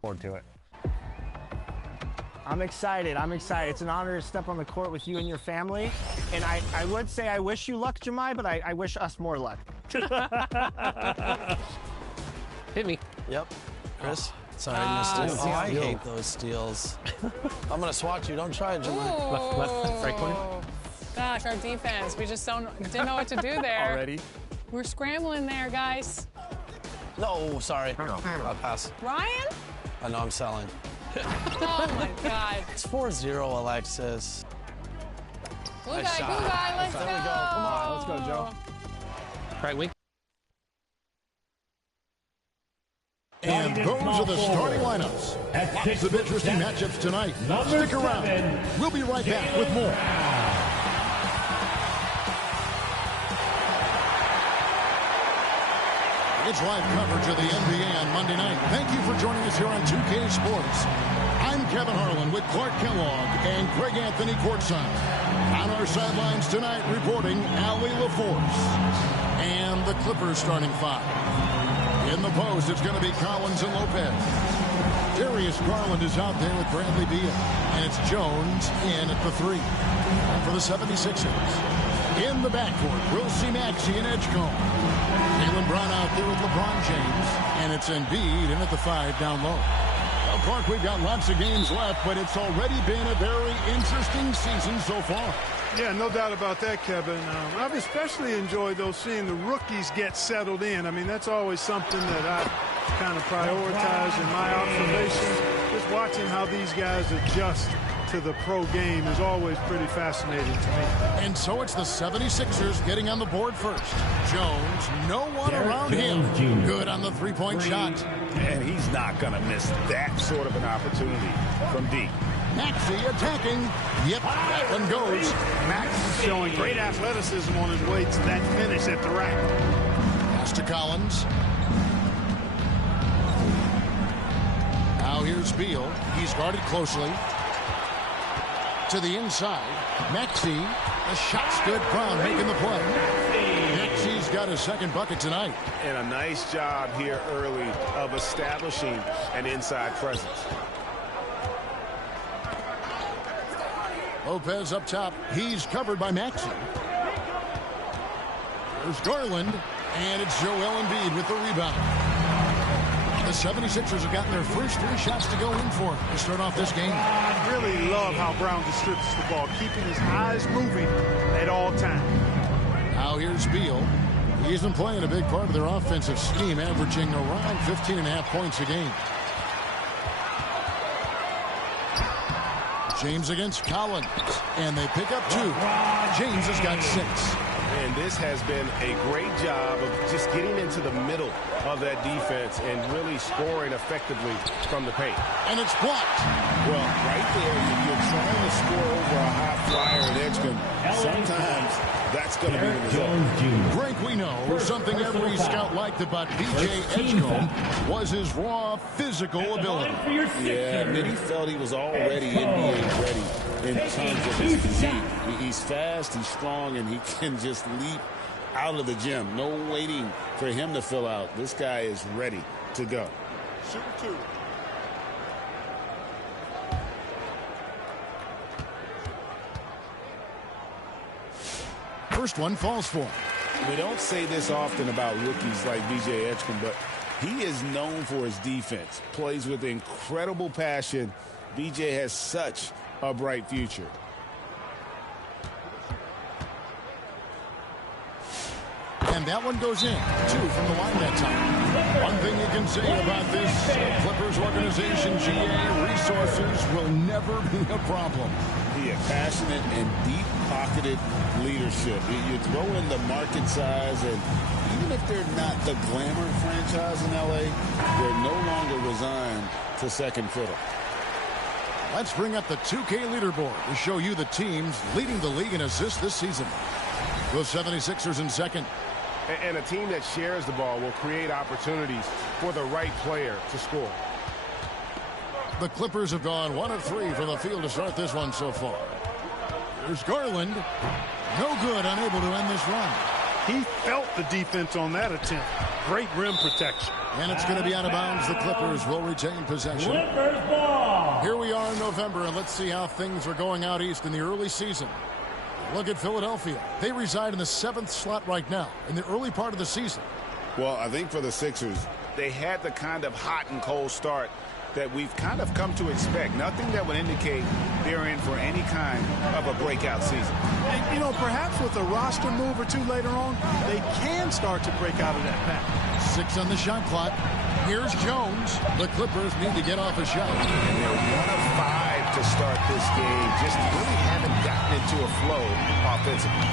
Forward to it. I'm excited. I'm excited. It's an honor to step on the court with you and your family. And I would say I wish you luck, Jemai, but I wish us more luck. Hit me. Yep. Chris? Sorry, I missed it. Oh, I hate those steals. I'm going to swat you. Don't try it, Jemai. Left, right corner. Gosh, our defense. We just didn't know what to do there. Already? We're scrambling there, guys. No, sorry. I'll pass. Ryan? I know I'm selling. Oh, my God. It's 4-0, Alexis. Blue Nice guy, let's go. There we go. Come on. Let's go, Joe. Right wing. And those are the starting lineups. Lots of interesting matchups tonight. Stick around. We'll be right back with more. It's live coverage of the NBA on Monday night. Thank you for joining us here on 2K Sports. I'm Kevin Harlan with Clark Kellogg and Craig Anthony courtside. On our sidelines tonight, reporting Allie LaForce and the Clippers starting five. In the post, it's going to be Collins and Lopez. Darius Garland is out there with Bradley Beal. And it's Jones in at the three. And for the 76ers, in the backcourt, we'll see Maxey and Edgecombe. Jaylen Brown out there with LeBron James. And it's Embiid in at the five down low. Well, Clark, we've got lots of games left, but it's already been a very interesting season so far. Yeah, no doubt about that, Kevin. I've especially enjoyed, though, seeing the rookies get settled in. I mean, that's always something that I kind of prioritize in my observations. Just watching how these guys adjust to the pro game is always pretty fascinating to me. And so it's the 76ers getting on the board first. Jones, no one around him. Good on the three-point shot. And he's not going to miss that sort of an opportunity from deep. Maxey attacking. Yep, that one goes. Max is showing great athleticism on his way to that finish at the rack. Pass to Collins. Now here's Beal. He's guarded closely. To the inside. Maxey. The shot's good. Brown making the play. Maxey's got his second bucket tonight. And a nice job here early of establishing an inside presence. Lopez up top. He's covered by Maxey. There's Garland. And it's Joel Embiid with the rebound. The 76ers have gotten their first three shots to go in for to start off this game. I really love how Brown distributes the ball, keeping his eyes moving at all times. Now here's Beal. He's been playing a big part of their offensive scheme, averaging around 15.5 points a game. James against Collins, and they pick up two. James has got 6. And this has been a great job of just getting into the middle of that defense and really scoring effectively from the paint. And it's blocked. Well, right there, if you're trying to score over a high flyer at Edgecombe, sometimes that's going to be the result. Frank, we know something every scout liked about PJ Edgecombe was his raw physical ability. Yeah, and he felt he was already NBA ready in terms of his physique. He's fast, he's strong, and he can just leap out of the gym. No waiting for him to fill out. This guy is ready to go. Super 2. First one falls for him. We don't say this often about rookies like B.J. Edgecombe, but he is known for his defense. Plays with incredible passion. B.J. has such a bright future. And that one goes in. 2 from the line that time. One thing you can say about this Clippers organization, GA resources will never be a problem. He has passionate and deep-pocketed leadership. You throw in the market size, and even if they're not the glamour franchise in L.A., they're no longer resigned to second fiddle. Let's bring up the 2K leaderboard to show you the teams leading the league in assists this season. The 76ers in second. And a team that shares the ball will create opportunities for the right player to score. The Clippers have gone 1 of 3 from the field to start this one so far. There's Garland. No good, unable to end this run. He felt the defense on that attempt. Great rim protection. And it's going to be out of bounds. The Clippers will retain possession. Here we are in November, and let's see how things are going out east in the early season. Look at Philadelphia. They reside in the 7th slot right now in the early part of the season. Well, I think for the Sixers, they had the kind of hot and cold start that we've kind of come to expect. Nothing that would indicate they're in for any kind of a breakout season. And, you know, perhaps with a roster move or two later on, they can start to break out of that pattern. 6 on the shot clock. Here's Jones. The Clippers need to get off a shot. And they're 1 of 5 to start this game. Just really haven't gotten into a flow offensively.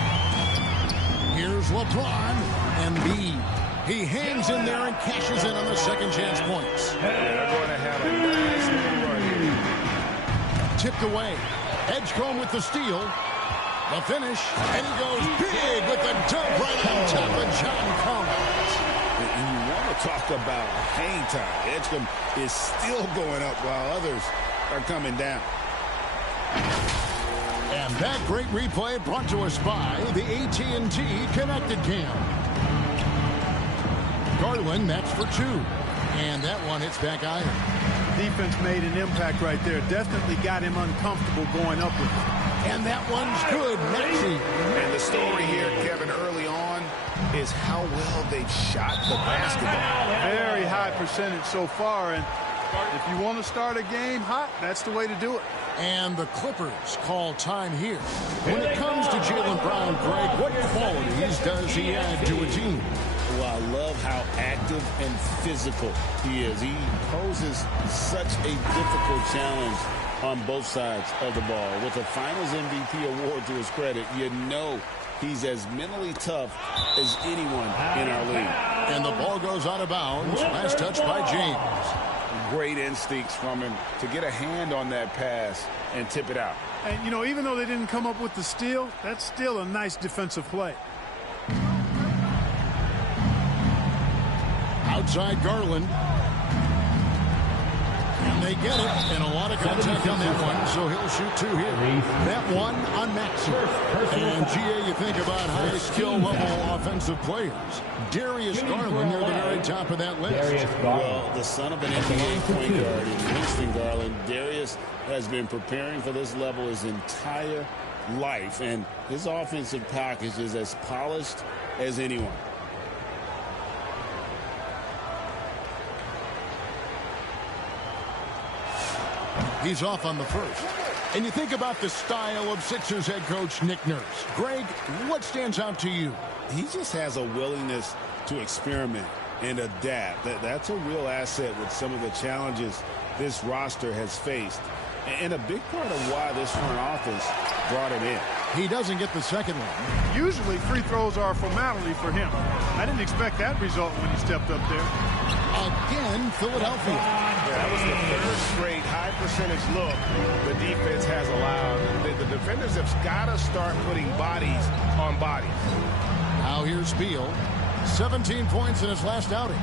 Here's LeBron. Embiid. He hangs in there and cashes in on the second chance points. They're going to have a nice little run here. Tipped away. Edgecombe with the steal. The finish. And he goes big with the dunk right on top of John Collins. And you want to talk about hang time. Edgecombe is still going up while others are coming down. And that great replay brought to us by the AT&T Connected Cam. Garland, that's for 2. And that one hits back iron. Defense made an impact right there. Definitely got him uncomfortable going up with it. And that one's good. Maxey. And the story here, Kevin, early on is how well they've shot the basketball. Very high percentage so far. And if you want to start a game hot, that's the way to do it. And the Clippers call time here. When it comes to Jaylen Brown, Greg, what qualities does he add to a team? Well, I love how active and physical he is. He poses such a difficult challenge on both sides of the ball. With a Finals MVP award to his credit, you know he's as mentally tough as anyone in our league. And the ball goes out of bounds. Last touch by James. Great instincts from him to get a hand on that pass and tip it out. And, you know, even though they didn't come up with the steal, that's still a nice defensive play. Outside Garland. And they get it. And a lot of contact on that one, so he'll shoot 2 here. That one on Maxey. And, GA, you think about high skill level offensive players. Darius Garland near the very top of that list. Well, the son of an NBA point guard in Winston Garland, Darius has been preparing for this level his entire life. And his offensive package is as polished as anyone. He's off on the first. And you think about the style of Sixers head coach Nick Nurse. Greg, what stands out to you? He just has a willingness to experiment and adapt. That's a real asset with some of the challenges this roster has faced. And a big part of why this front office brought him in. He doesn't get the second one. Usually free throws are a formality for him. I didn't expect that result when he stepped up there. Again, Philadelphia. That was the third straight high percentage look the defense has allowed. The defenders have got to start putting bodies on bodies. Now here's Beal. 17 points in his last outing.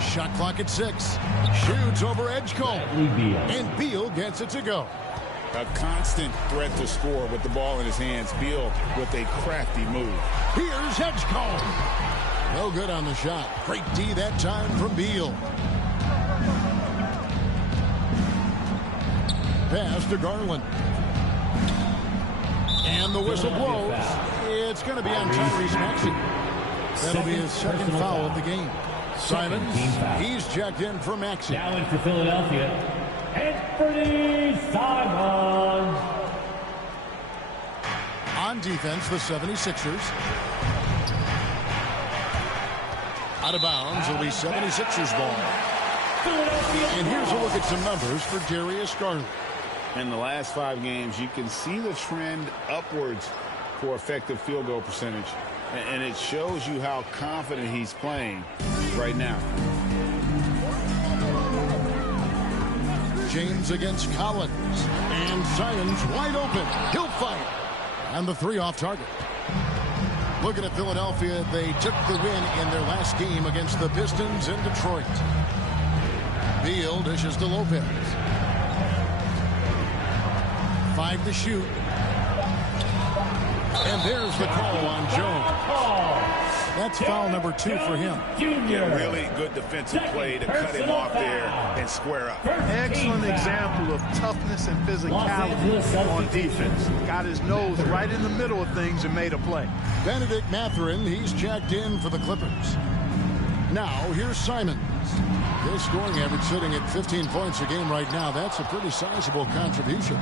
Shot clock at 6. Shoots over Edgecombe. And Beal gets it to go. A constant threat to score with the ball in his hands. Beal with a crafty move. Here's Edgecombe. No good on the shot. Great D that time from Beal. Pass to Garland. And the whistle blows. It's going to be on Tyrese Maxey. That'll be his second foul of the game. Simons, he's checked in for Maxey. Now in for Philadelphia, Anthony Simons. On defense, the 76ers. Out of bounds, it'll be 76ers ball. And here's a look at some numbers for Darius Garland. In the last 5 games, you can see the trend upwards for effective field goal percentage. And it shows you how confident he's playing right now. James against Collins. And Simons wide open. He'll fire. And the 3 off target. Looking at Philadelphia, they took the win in their last game against the Pistons in Detroit. Beal dishes to Lopez. 5 to shoot. And there's the call on Jones. That's foul number 2 for him. Yeah, really good defensive play to cut him off there and square up. Excellent example of toughness and physicality on defense. Got his nose right in the middle of things and made a play. Benedict Mathurin, he's checked in for the Clippers. Now, here's Simons. His scoring average sitting at 15 points a game right now. That's a pretty sizable contribution.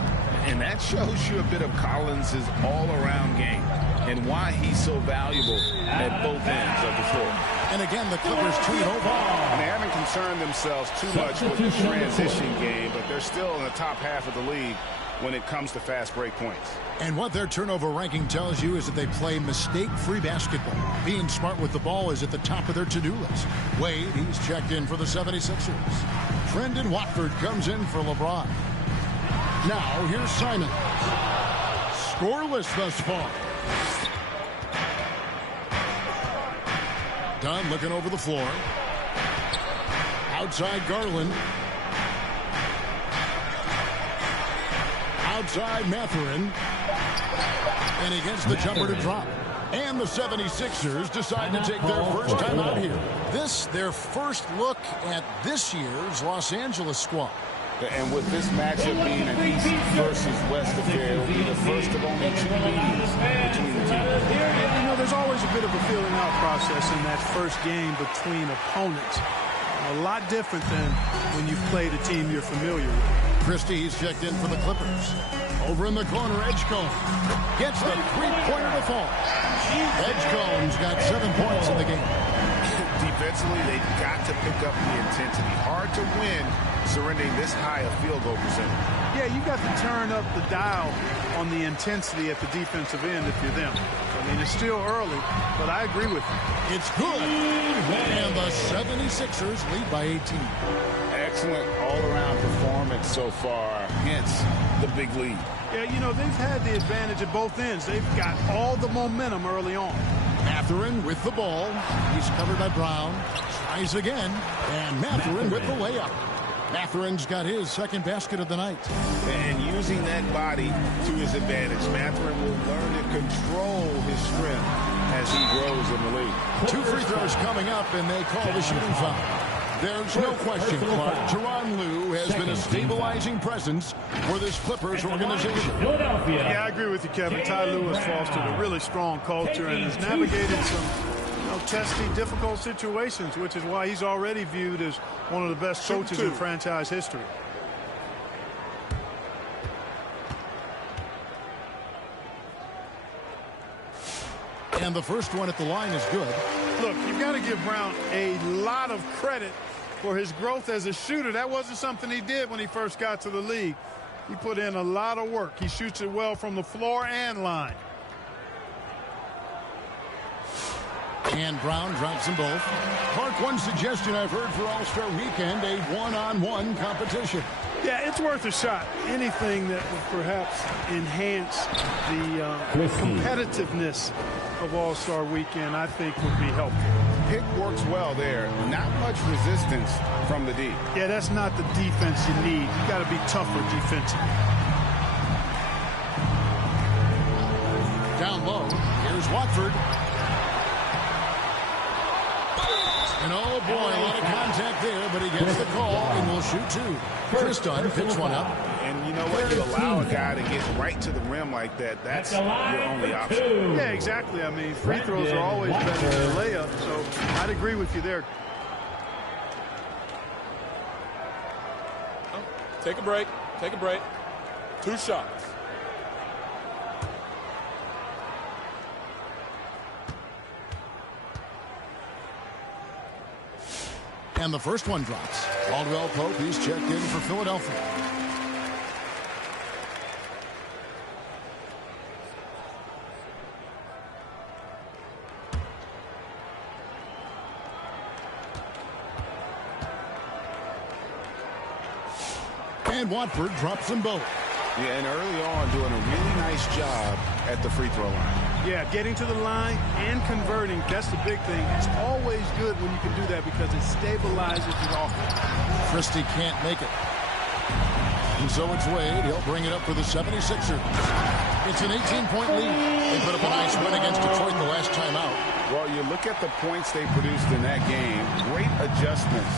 And that shows you a bit of Collins' all-around game and why he's so valuable at both ends of the floor. And again, the Clippers turn it over. And they haven't concerned themselves too much with the transition game, but they're still in the top half of the league when it comes to fast break points. And what their turnover ranking tells you is that they play mistake-free basketball. Being smart with the ball is at the top of their to-do list. Wade, he's checked in for the 76ers. Trendon Watford comes in for LeBron. Now, here's Simons. Scoreless thus far. Dunn looking over the floor. Outside Garland. Outside Mathurin. And he gets the jumper to drop. And the 76ers decide to take their first time out here. This, their first look at this year's Los Angeles squad. And with this matchup being an East versus West affair, it'll be the first of only 2 meetings between the teams. You know, there's always a bit of a feeling out process in that first game between opponents. A lot different than when you've played a team you're familiar with. Christie, he's checked in for the Clippers. Over in the corner, Edgecombe gets the three-pointer to fall. Edgecombe's got 7 points in the game. Defensively, they've got to pick up the intensity. Hard to win surrendering this high a field goal percentage. Yeah, you got to turn up the dial on the intensity at the defensive end if you're them. I mean, it's still early, but I agree with you. It's good. And the 76ers lead by 18. Excellent all-around performance so far, hence the big lead. Yeah, you know, they've had the advantage at both ends. They've got all the momentum early on. Mathurin with the ball. He's covered by Brown. Tries again. And Mathurin with the layup. Mathurin's got his second basket of the night. And using that body to his advantage, Mathurin will learn to control his strength as he grows in the league. 2 free throws coming up, and they call the shooting foul. There's no question, Clark. Tyronn Lue has been a stabilizing presence for this Clippers organization. Yeah, I agree with you, Kevin. Ty Lue has fostered a really strong culture and has navigated some testy, difficult situations, which is why he's already viewed as one of the best coaches in franchise history. And the first one at the line is good. Look, you've got to give Brown a lot of credit for his growth as a shooter. That wasn't something he did when he first got to the league. He put in a lot of work. He shoots it well from the floor and line. And Brown drops them both. Clark, one suggestion I've heard for All-Star Weekend, a one-on-one competition. Yeah, it's worth a shot. Anything that would perhaps enhance the competitiveness of All-Star Weekend, I think, would be helpful. Pick works well there. Not much resistance from the D. Yeah, that's not the defense you need. You got to be tougher defensively. Down low, here's Watford. And oh boy, a lot of contact there, but he gets the call and will shoot 2. Chris Dunn picks one up. And you know what? You allow a guy to get right to the rim like that. That's your only option. Yeah, exactly. I mean, free throws are always better than a layup, so I'd agree with you there. Take a break. Take a break. 2 shots. And the first one drops. Caldwell Pope, he's checked in for Philadelphia. And Watford drops them both. Yeah, and early on doing a really nice job at the free throw line. Yeah, getting to the line and converting, that's the big thing. It's always good when you can do that because it stabilizes the offense. Christie can't make it. And so it's Wade. He'll bring it up for the 76ers. It's an 18-point lead. They put up a nice win against Detroit the last time out. Well, you look at the points they produced in that game. Great adjustments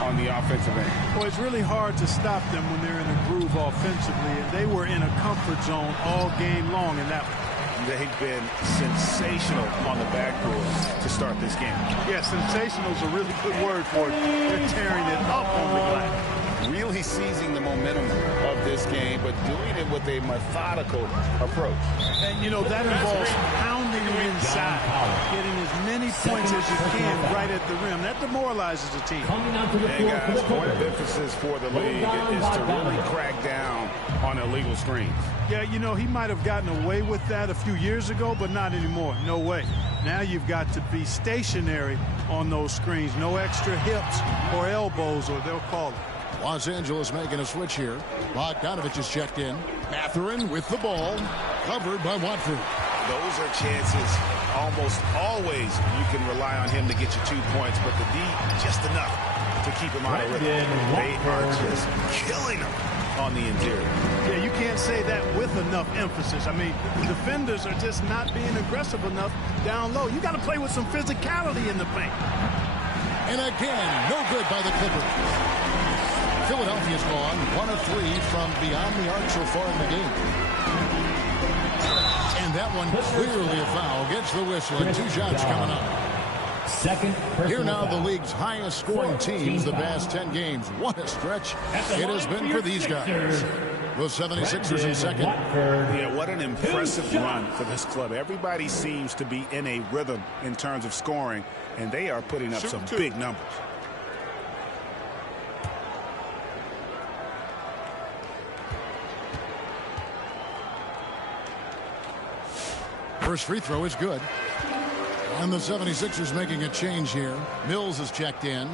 on the offensive end. Well, it's really hard to stop them when they're in a groove offensively, and they were in a comfort zone all game long in that one. They've been sensational on the backboards to start this game. Yeah, sensational is a really good word for it. They're tearing it up on the glass. Really seizing the momentum of this game, but doing it with a methodical approach. And, you know, that involves pounding it inside, getting as many points as you can right at the rim. That demoralizes the team. And, guys, point of emphasis for the league is to really crack down on illegal screens. Yeah, you know, he might have gotten away with that a few years ago, but not anymore. No way. Now you've got to be stationary on those screens. No extra hips or elbows, or they'll call it. Los Angeles making a switch here. Bogdanovich is checked in. Mathurin with the ball. Covered by Watford. Those are chances almost always you can rely on him to get you 2 points, but the D just enough to keep him out of rhythm. They are just killing him on the interior. Yeah, you can't say that with enough emphasis. I mean, the defenders are just not being aggressive enough down low. You got to play with some physicality in the paint. And again, no good by the Clippers. Philadelphia's gone 1 of 3 from beyond the arc so far in the game. And that one clearly a foul. Gets the whistle and 2 shots coming up. Second. Here now the league's highest scoring teams the past 10 games. What a stretch it has been for these guys. The 76ers in second. Yeah, what an impressive run for this club. Everybody seems to be in a rhythm in terms of scoring, and they are putting up some big numbers. First free throw is good. And the 76ers making a change here. Mills is checked in.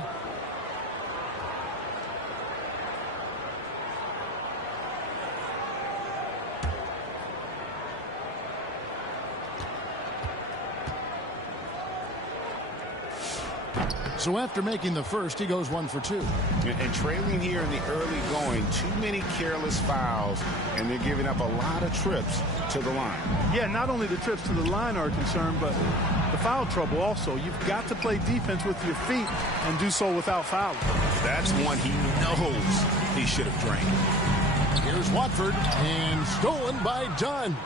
So after making the first, he goes 1 for 2. And trailing here in the early going, too many careless fouls, and they're giving up a lot of trips to the line. Yeah, not only the trips to the line are concerned, but the foul trouble also. You've got to play defense with your feet and do so without fouling. That's one he knows he should have drained. Here's Watford, and stolen by Dunn.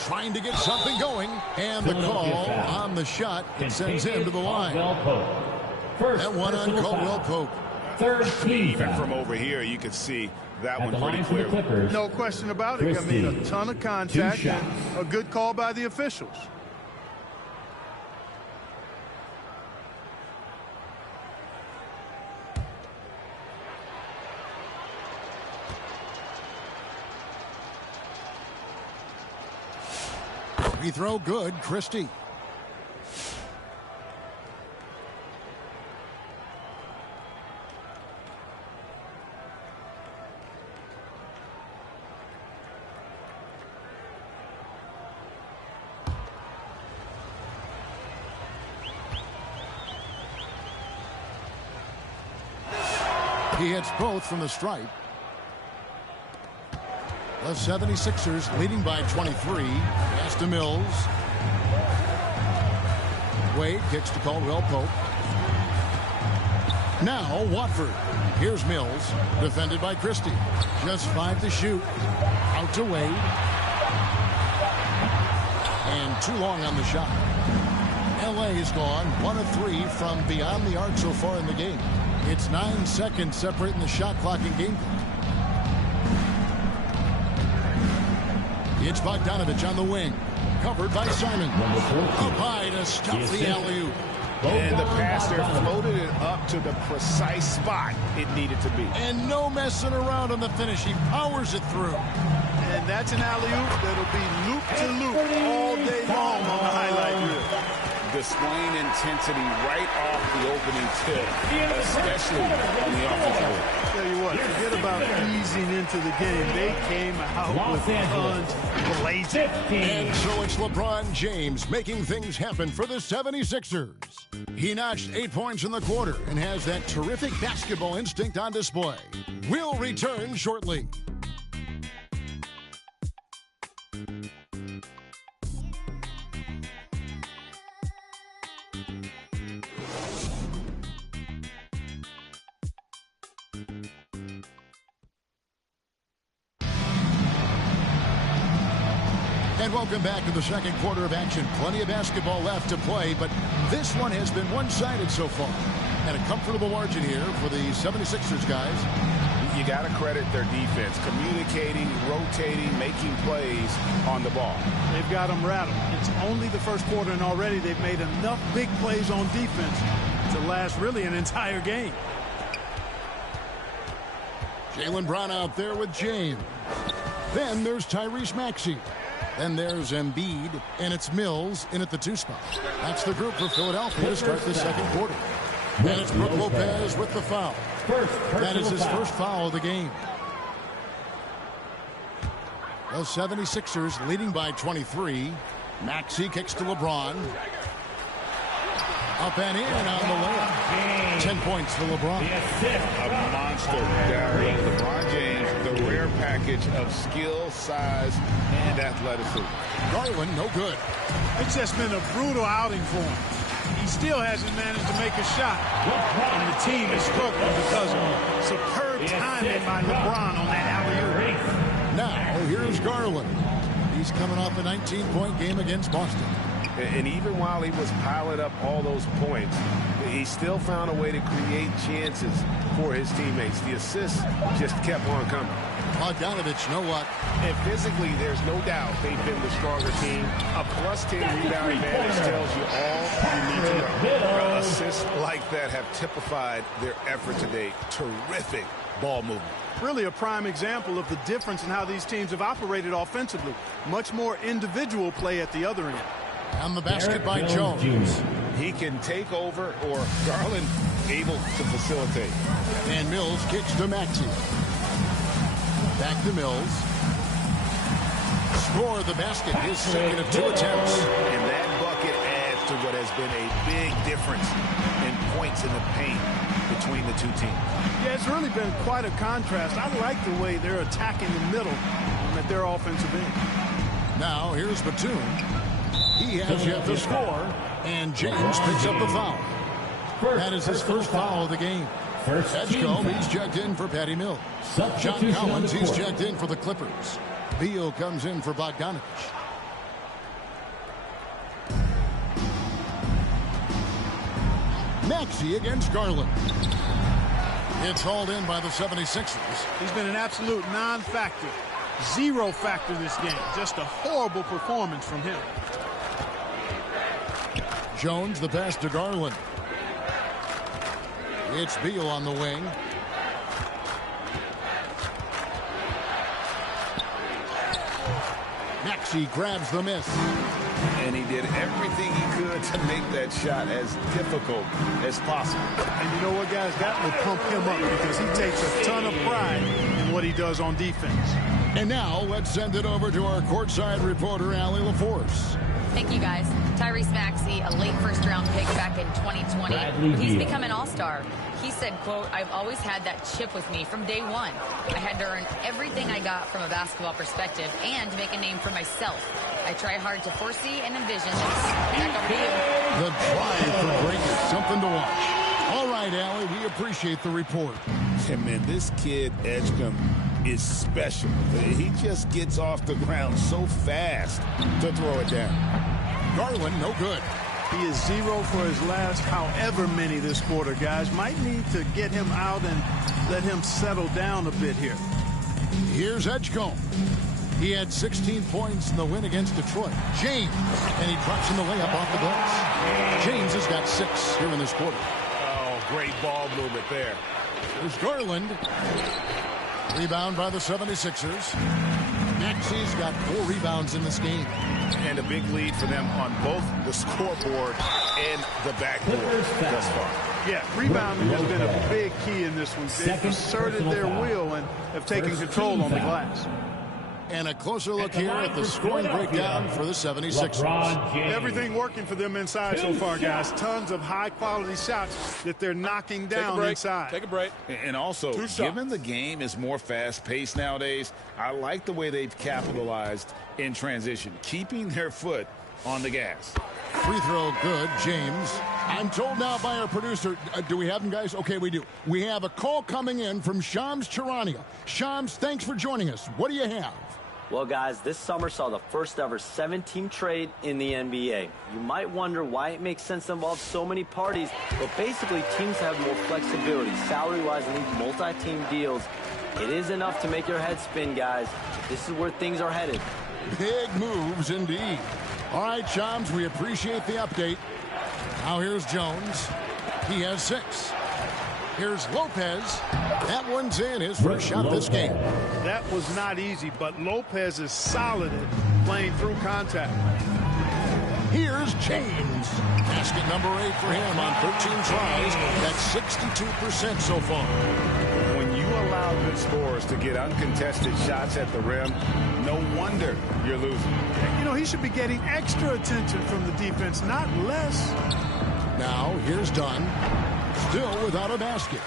Trying to get something going, and the call on the shot sends him to the line. That one on Caldwell Pope. Third team. Even from over here, you could see that one pretty clearly. No question about it. I mean, a ton of contact and a good call by the officials. Free throw good, Christie. He hits both from the stripe. The 76ers leading by 23. Pass to Mills. Wade kicks to Caldwell Pope. Now Watford. Here's Mills. Defended by Christie. Just 5 to shoot. Out to Wade. And too long on the shot. LA has gone 1 of 3 from beyond the arc so far in the game. It's 9 seconds separating the shot clock and game clock. It's Bogdanovich on the wing. Covered by Simon. Up high to stop the alley-oop. And the pass there floated it up to the precise spot it needed to be. And no messing around on the finish. He powers it through. And that's an alley-oop that'll be loop-to-loop all day long on the highlight reel. Displaying intensity right off the opening tip, especially on the offensive end. Tell you what, forget about easing into the game. They came out with guns blazing. And so it's LeBron James making things happen for the 76ers. He notched 8 points in the quarter and has that terrific basketball instinct on display. We'll return shortly. And welcome back to the second quarter of action. Plenty of basketball left to play, but this one has been one-sided so far. And a comfortable margin here for the 76ers guys. You got to credit their defense, communicating, rotating, making plays on the ball. They've got them rattled. It's only the first quarter, and already they've made enough big plays on defense to last really an entire game. Jaylen Brown out there with James. Then there's Tyrese Maxey. Then there's Embiid, and it's Mills in at the 2 spot. That's the group for Philadelphia to start the second quarter. And it's Brook Lopez with the foul. That is his first foul of the game. The 76ers leading by 23. Maxey kicks to LeBron. Up and in on the layup. 10 points for LeBron. A monster down low. LeBron James, the rare package of skill, size, and athleticism. Garland, no good. It's just been a brutal outing for him. He still hasn't managed to make a shot. And the team is struggling because of superb timing by LeBron on that alley-oop. Now, here's Garland. He's coming off a 19-point game against Boston. And even while he was piling up all those points, he still found a way to create chances for his teammates. The assists just kept on coming. Bogdanovich, know what? And physically, there's no doubt they've been the stronger team. A +10 rebound advantage tells you all you need to know. Assists like that have typified their effort today. Terrific ball movement. Really a prime example of the difference in how these teams have operated offensively. Much more individual play at the other end. On the basket by Jones. He can take over, or Garland able to facilitate. And Mills kicks to Maxey. Back to Mills. Score the basket, his second of 2 attempts. And that bucket adds to what has been a big difference in points in the paint between the two teams. Yeah, it's really been quite a contrast. I like the way they're attacking the middle at their offensive end. Now, here's Batum. He has yet to score, and James picks up the foul. That is his first foul of the game. Edgecombe, he's checked in for Patty Mills. John Collins, he's checked in for the Clippers. Beal comes in for Bogdanovich. Maxey against Garland. It's hauled in by the 76ers. He's been an absolute non-factor. Zero factor this game. Just a horrible performance from him. Jones, the pass to Garland. It's Beal on the wing. Maxey grabs the miss. And he did everything he could to make that shot as difficult as possible. And you know what, guys? That will pump him up because he takes a ton of pride in what he does on defense. And now let's send it over to our courtside reporter, Allie LaForce. Thank you, guys. Tyrese Maxey, a late first-round pick back in 2020. He's become an all-star. He said, quote, "I've always had that chip with me from day one. I had to earn everything I got from a basketball perspective and make a name for myself. I try hard to foresee and envision this." Back over to you. The drive for greatness, something to watch. All right, Allie, we appreciate the report. Hey, man, this kid, Edgecombe, is special. He just gets off the ground so fast to throw it down. Garland, no good. He is 0 for his last however many this quarter, guys. Might need to get him out and let him settle down a bit here. Here's Edgecombe. He had 16 points in the win against Detroit. James, and he drops in the layup off the glass. James has got 6 here in this quarter. Oh, great ball movement there. There's Garland. Rebound by the 76ers. Maxey's got 4 rebounds in this game. And a big lead for them on both the scoreboard and the backboard thus far. Yeah, rebounding has been a big key in this one. They've asserted their will and have taken control on the glass. And a closer look here at the scoring breakdown for the 76ers. Everything working for them inside so far, guys. Tons of high-quality shots that they're knocking down inside. Take a break. And also, given the game is more fast-paced nowadays, I like the way they've capitalized in transition, keeping their foot on the gas. Free throw good, James. I'm told now by our producer, do we have him, guys? Okay, we do. We have a call coming in from Shams Charania. Shams, thanks for joining us. What do you have? Well, guys, this summer saw the first ever 7-team trade in the NBA. You might wonder why it makes sense to involve so many parties, but basically teams have more flexibility salary-wise in these multi-team deals. It is enough to make your head spin, guys. This is where things are headed. Big moves indeed. All right, Chums, we appreciate the update. Now here's Jones. He has 6. Here's Lopez. That one's in, his first shot this game. That was not easy, but Lopez is solid at playing through contact. Here's James. Basket number 8 for him on 13 tries. That's 62% so far. When you allow good scorers to get uncontested shots at the rim, no wonder you're losing. You know, he should be getting extra attention from the defense, not less. Now, here's Dunn. Still without a basket.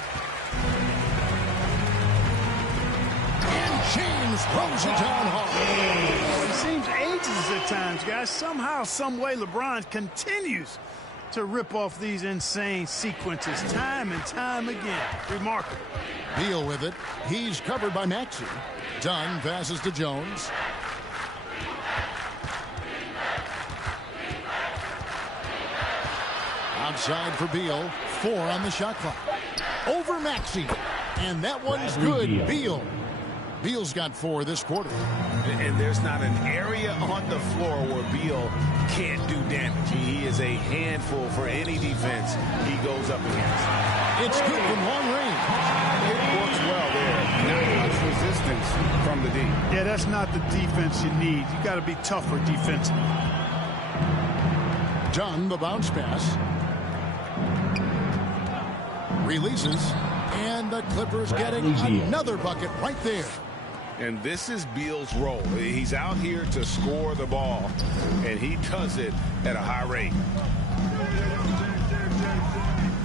And James throws it down hard. It seems ages at times, guys. Somehow, some way, LeBron continues to rip off these insane sequences time and time again. Remarkable. Beal with it. He's covered by Maxey. Dunn passes to Jones. Outside for Beal. 4 on the shot clock. Over Maxey. And that one's good. Beal. Beal's got 4 this quarter. And there's not an area on the floor where Beal can't do damage. He is a handful for any defense he goes up against. It's good from long range. It works well there. Not much resistance from the D. Yeah, that's not the defense you need. You got to be tougher defensively. Dunn, the bounce pass. Releases. And the Clippers getting another bucket right there. And this is Beal's role. He's out here to score the ball, and he does it at a high rate.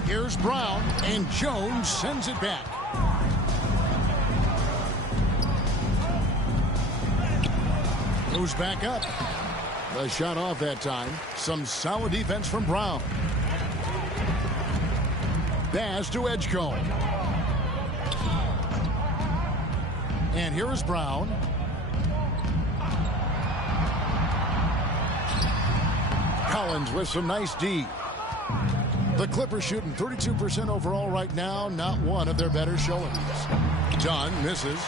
Here's Brown, and Jones sends it back. Moves back up. The shot off that time. Some solid defense from Brown. Pass to Edgecombe. And here is Brown. Collins with some nice D. The Clippers shooting 32% overall right now. Not one of their better showings. Dunn misses.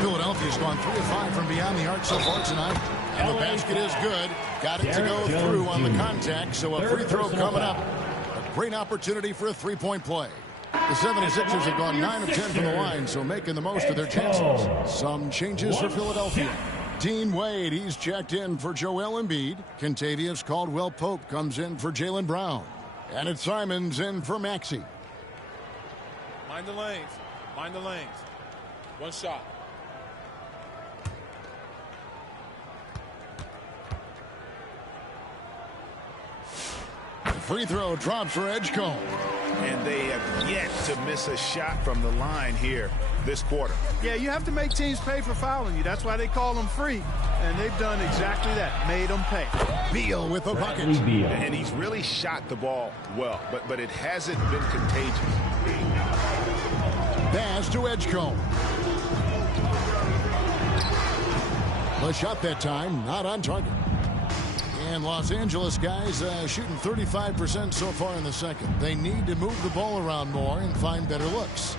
Philadelphia's gone 3 of 5 from beyond the arc so far tonight. And the basket is good. Got it to go through on the contact. So a free throw coming up. A great opportunity for a three-point play. The 76ers have gone 9 of 10 from the line, so making the most of their chances. Some changes for Philadelphia. Dean Wade, he's checked in for Joel Embiid. Kentavious Caldwell-Pope comes in for Jaylen Brown. And it's Simons in for Maxey. Mind the lanes. Mind the lanes. One shot. Free throw drops for Edgecombe. And they have yet to miss a shot from the line here this quarter. Yeah, you have to make teams pay for fouling you. That's why they call them free. And they've done exactly that. Made them pay. Beal with a bucket. And he's really shot the ball well, but it hasn't been contagious. Pass to Edgecombe. The shot that time, not on target. And Los Angeles guys shooting 35% so far in the second. They need to move the ball around more and find better looks.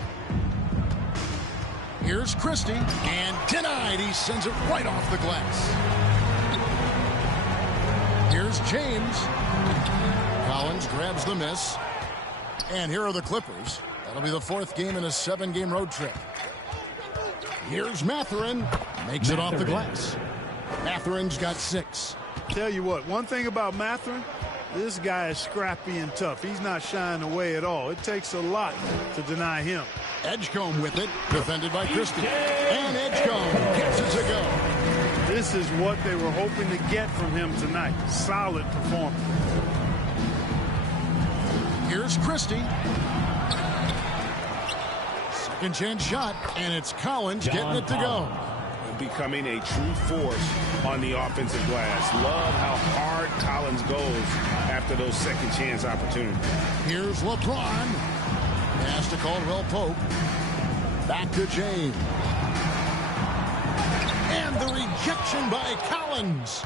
Here's Christie, and denied. He sends it right off the glass. Here's James. Collins grabs the miss. And here are the Clippers. That'll be the 4th game in a 7-game road trip. Here's Mathurin. Makes it off the glass. Mathurin's got 6. Tell you what, one thing about Mathurin, this guy is scrappy and tough. He's not shying away at all. It takes a lot to deny him. Edgecombe with it, defended by Christie. And Edgecombe gets it to go. This is what they were hoping to get from him tonight. Solid performance. Here's Christie. Second chance shot, and it's Collins getting it to go. Becoming a true force on the offensive glass. Love how hard Collins goes after those second chance opportunities. Here's LeBron. Pass to Caldwell-Pope. Back to James. And deflection by Collins.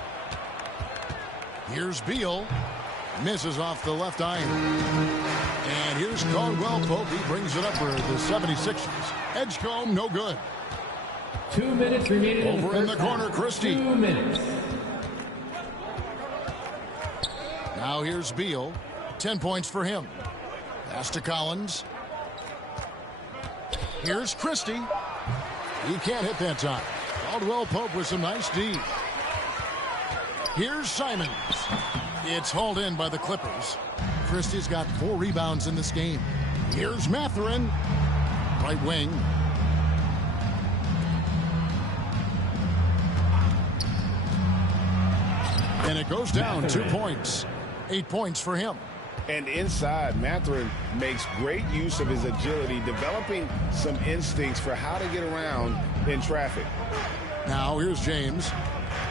Here's Beal. Misses off the left iron. And here's Caldwell Pope. He brings it up for the 76ers. Edgecombe, no good. 2 minutes remaining. Over in the corner, Christie. 2 minutes. Now here's Beal. 10 points for him. Pass to Collins. Here's Christie. He can't hit that time. Caldwell Pope with some nice D. Here's Simons. It's hauled in by the Clippers. Christie's got 4 rebounds in this game. Here's Mathurin. Right wing. And it goes down 2 points. 8 points for him. And inside, Mathurin makes great use of his agility, developing some instincts for how to get around in traffic. Now here's James.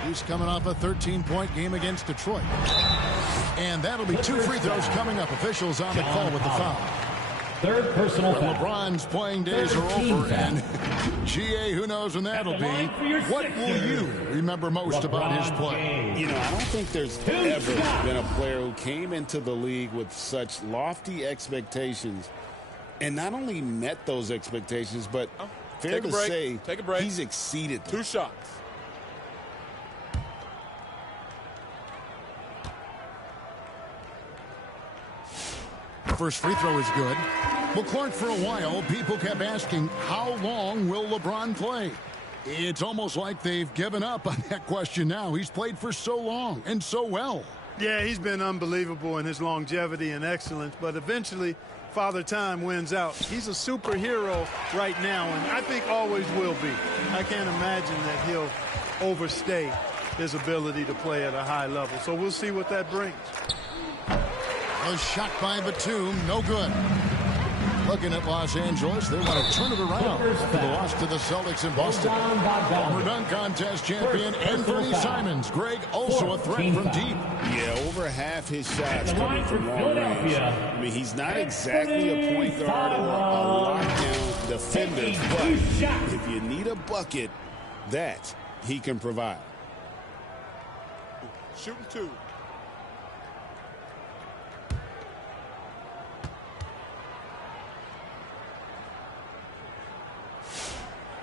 He's coming off a 13-point game against Detroit. And that'll be 2 free throws coming up. Officials on the call with the foul. Third personal foul. LeBron's playing days are over, and GA, who knows when that'll be. What will you remember most about his play? You know, I don't think there's ever been a player who came into the league with such lofty expectations and not only met those expectations, but fair to say, he's exceeded them. 2 shots. First free throw is good. Well, Clark, for a while, people kept asking, how long will LeBron play? It's almost like they've given up on that question now. He's played for so long and so well. Yeah, he's been unbelievable in his longevity and excellence, but eventually Father Time wins out. He's a superhero right now, and I think always will be. I can't imagine that he'll overstay his ability to play at a high level. So we'll see what that brings. A shot by Batum, no good. Looking at Los Angeles, they want to turn it around for the loss to the Celtics in Boston. Former dunk contest champion Anthony Simons. Greg, also a threat from deep. Yeah, over half his shots coming from long range. I mean, he's not exactly a point guard or a lockdown defender, but if you need a bucket, that he can provide. Shooting 2.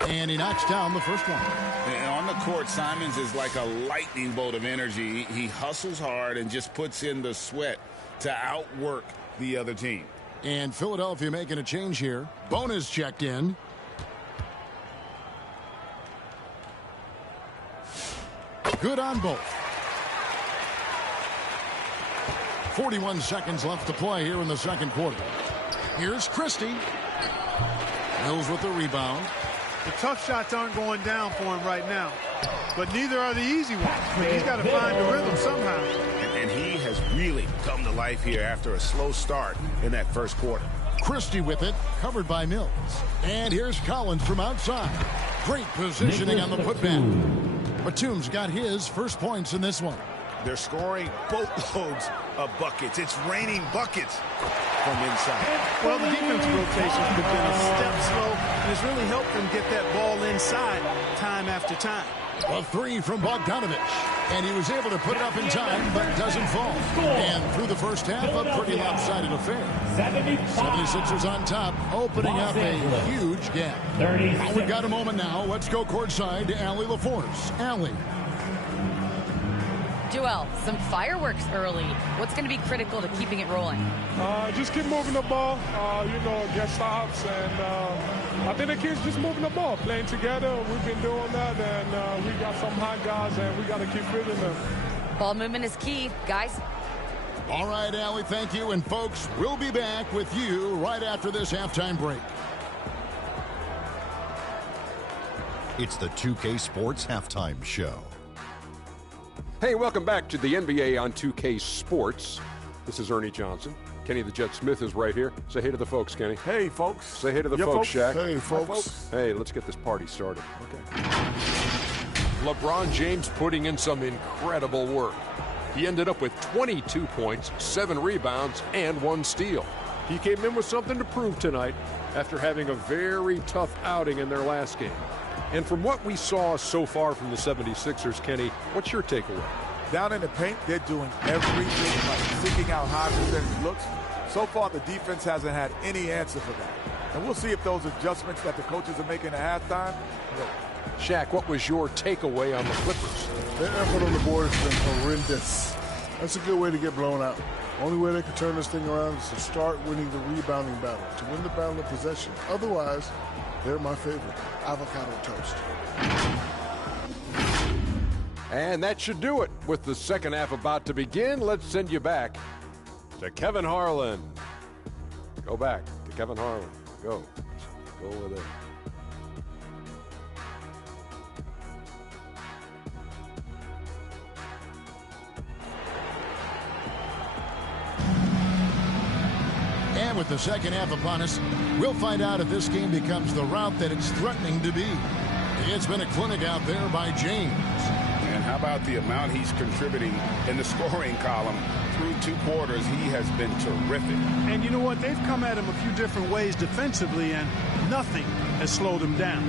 And he knocks down the first one. And on the court, Simons is like a lightning bolt of energy. He hustles hard and just puts in the sweat to outwork the other team. And Philadelphia making a change here. Bonus checked in. Good on both. 41 seconds left to play here in the second quarter. Here's Christie. Mills with the rebound. The tough shots aren't going down for him right now, but neither are the easy ones. He's got to find the rhythm somehow. And he has really come to life here after a slow start in that first quarter. Christie with it, covered by Mills. And here's Collins from outside. Great positioning on the putback. Batum's got his first points in this one. They're scoring boatloads of buckets. It's raining buckets from inside. Well, the defensive rotations have been a step slow, and it's really helped them get that ball inside time after time. A 3 from Bogdanovich, and he was able to put it up in time, but doesn't fall. And through the first half, a pretty lopsided affair. 76ers on top, opening up a huge gap. We've got a moment now. Let's go courtside to Allie LaForce. Allie. Joel, some fireworks early. What's going to be critical to keeping it rolling? Just keep moving the ball, get stops, and I think the kids just moving the ball, playing together. We've been doing that, and we got some hot guys, and we got to keep fitting them. Ball movement is key, guys. All right, Allie, thank you. And, folks, we'll be back with you right after this halftime break. It's the 2K Sports Halftime Show. Hey, welcome back to the NBA on 2K Sports. This is Ernie Johnson. Kenny the Jet Smith is right here. Say hey to the folks, Kenny. Hey, folks. Say hey to the folks, Shaq. Hey, folks. Hey, let's get this party started. Okay. LeBron James putting in some incredible work. He ended up with 22 points, 7 rebounds, and 1 steal. He came in with something to prove tonight after having a very tough outing in their last game. And from what we saw so far from the 76ers, Kenny, what's your takeaway? Down in the paint, they're doing everything right, seeking out high percentage looks. So far, the defense hasn't had any answer for that. And we'll see if those adjustments that the coaches are making at halftime work. Shaq, what was your takeaway on the Clippers? Their effort on the board has been horrendous. That's a good way to get blown out. Only way they can turn this thing around is to start winning the rebounding battle, to win the battle of possession. Otherwise, they're my favorite, avocado toast. And that should do it. With the second half about to begin, let's send you back to Kevin Harlan. Go back to Kevin Harlan. Go with it. And with the second half upon us, we'll find out if this game becomes the route that it's threatening to be. It's been a clinic out there by James. And how about the amount he's contributing in the scoring column? Through 2 quarters, he has been terrific. And you know what? They've come at him a few different ways defensively, and nothing has slowed him down.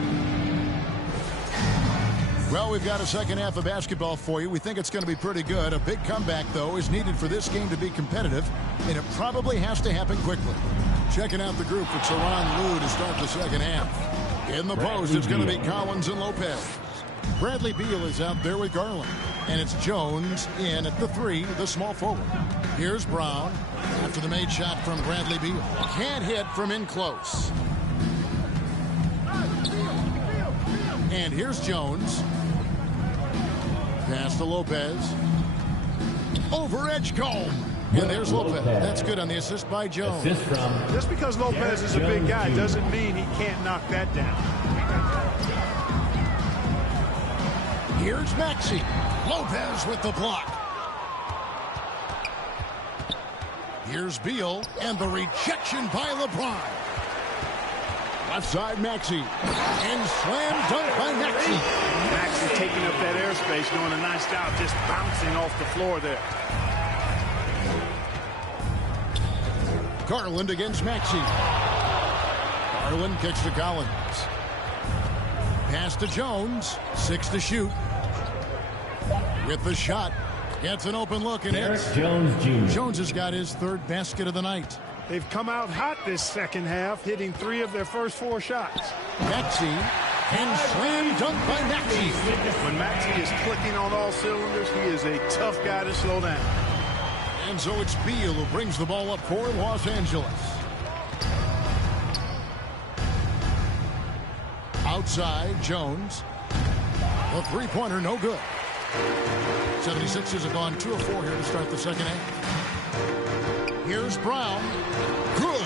Well, we've got a second half of basketball for you. We think it's going to be pretty good. A big comeback, though, is needed for this game to be competitive, and it probably has to happen quickly. Checking out the group for Tyronn Lue to start the second half. In the post, it's going to be Collins and Lopez. Bradley Beal is out there with Garland. And it's Jones in at the 3, the small forward. Here's Brown after the made shot from Bradley Beal. Can't hit from in close. And here's Jones. Pass to Lopez. Over Edgecombe. And there's Lopez. That's good on the assist by Jones. Just because Lopez is a big guy doesn't mean he can't knock that down. Here's Maxey. Lopez with the block. Here's Beal, and the rejection by LeBron. Left side, Maxey. And slam dunk by Maxey. Maxey taking up that airspace, doing a nice job just bouncing off the floor there. Garland against Maxey. Garland kicks to Collins. Pass to Jones. 6 to shoot. With the shot, gets an open look and hits. Jones has got his 3rd basket of the night. They've come out hot this second half, hitting 3 of their first 4 shots. Maxey, and slam dunk by Maxey. When Maxey is clicking on all cylinders, he is a tough guy to slow down. And so it's Beal who brings the ball up for Los Angeles. Outside, Jones. The 3-pointer, no good. 76ers have gone 2 of 4 here to start the second half. Here's Brown. Good.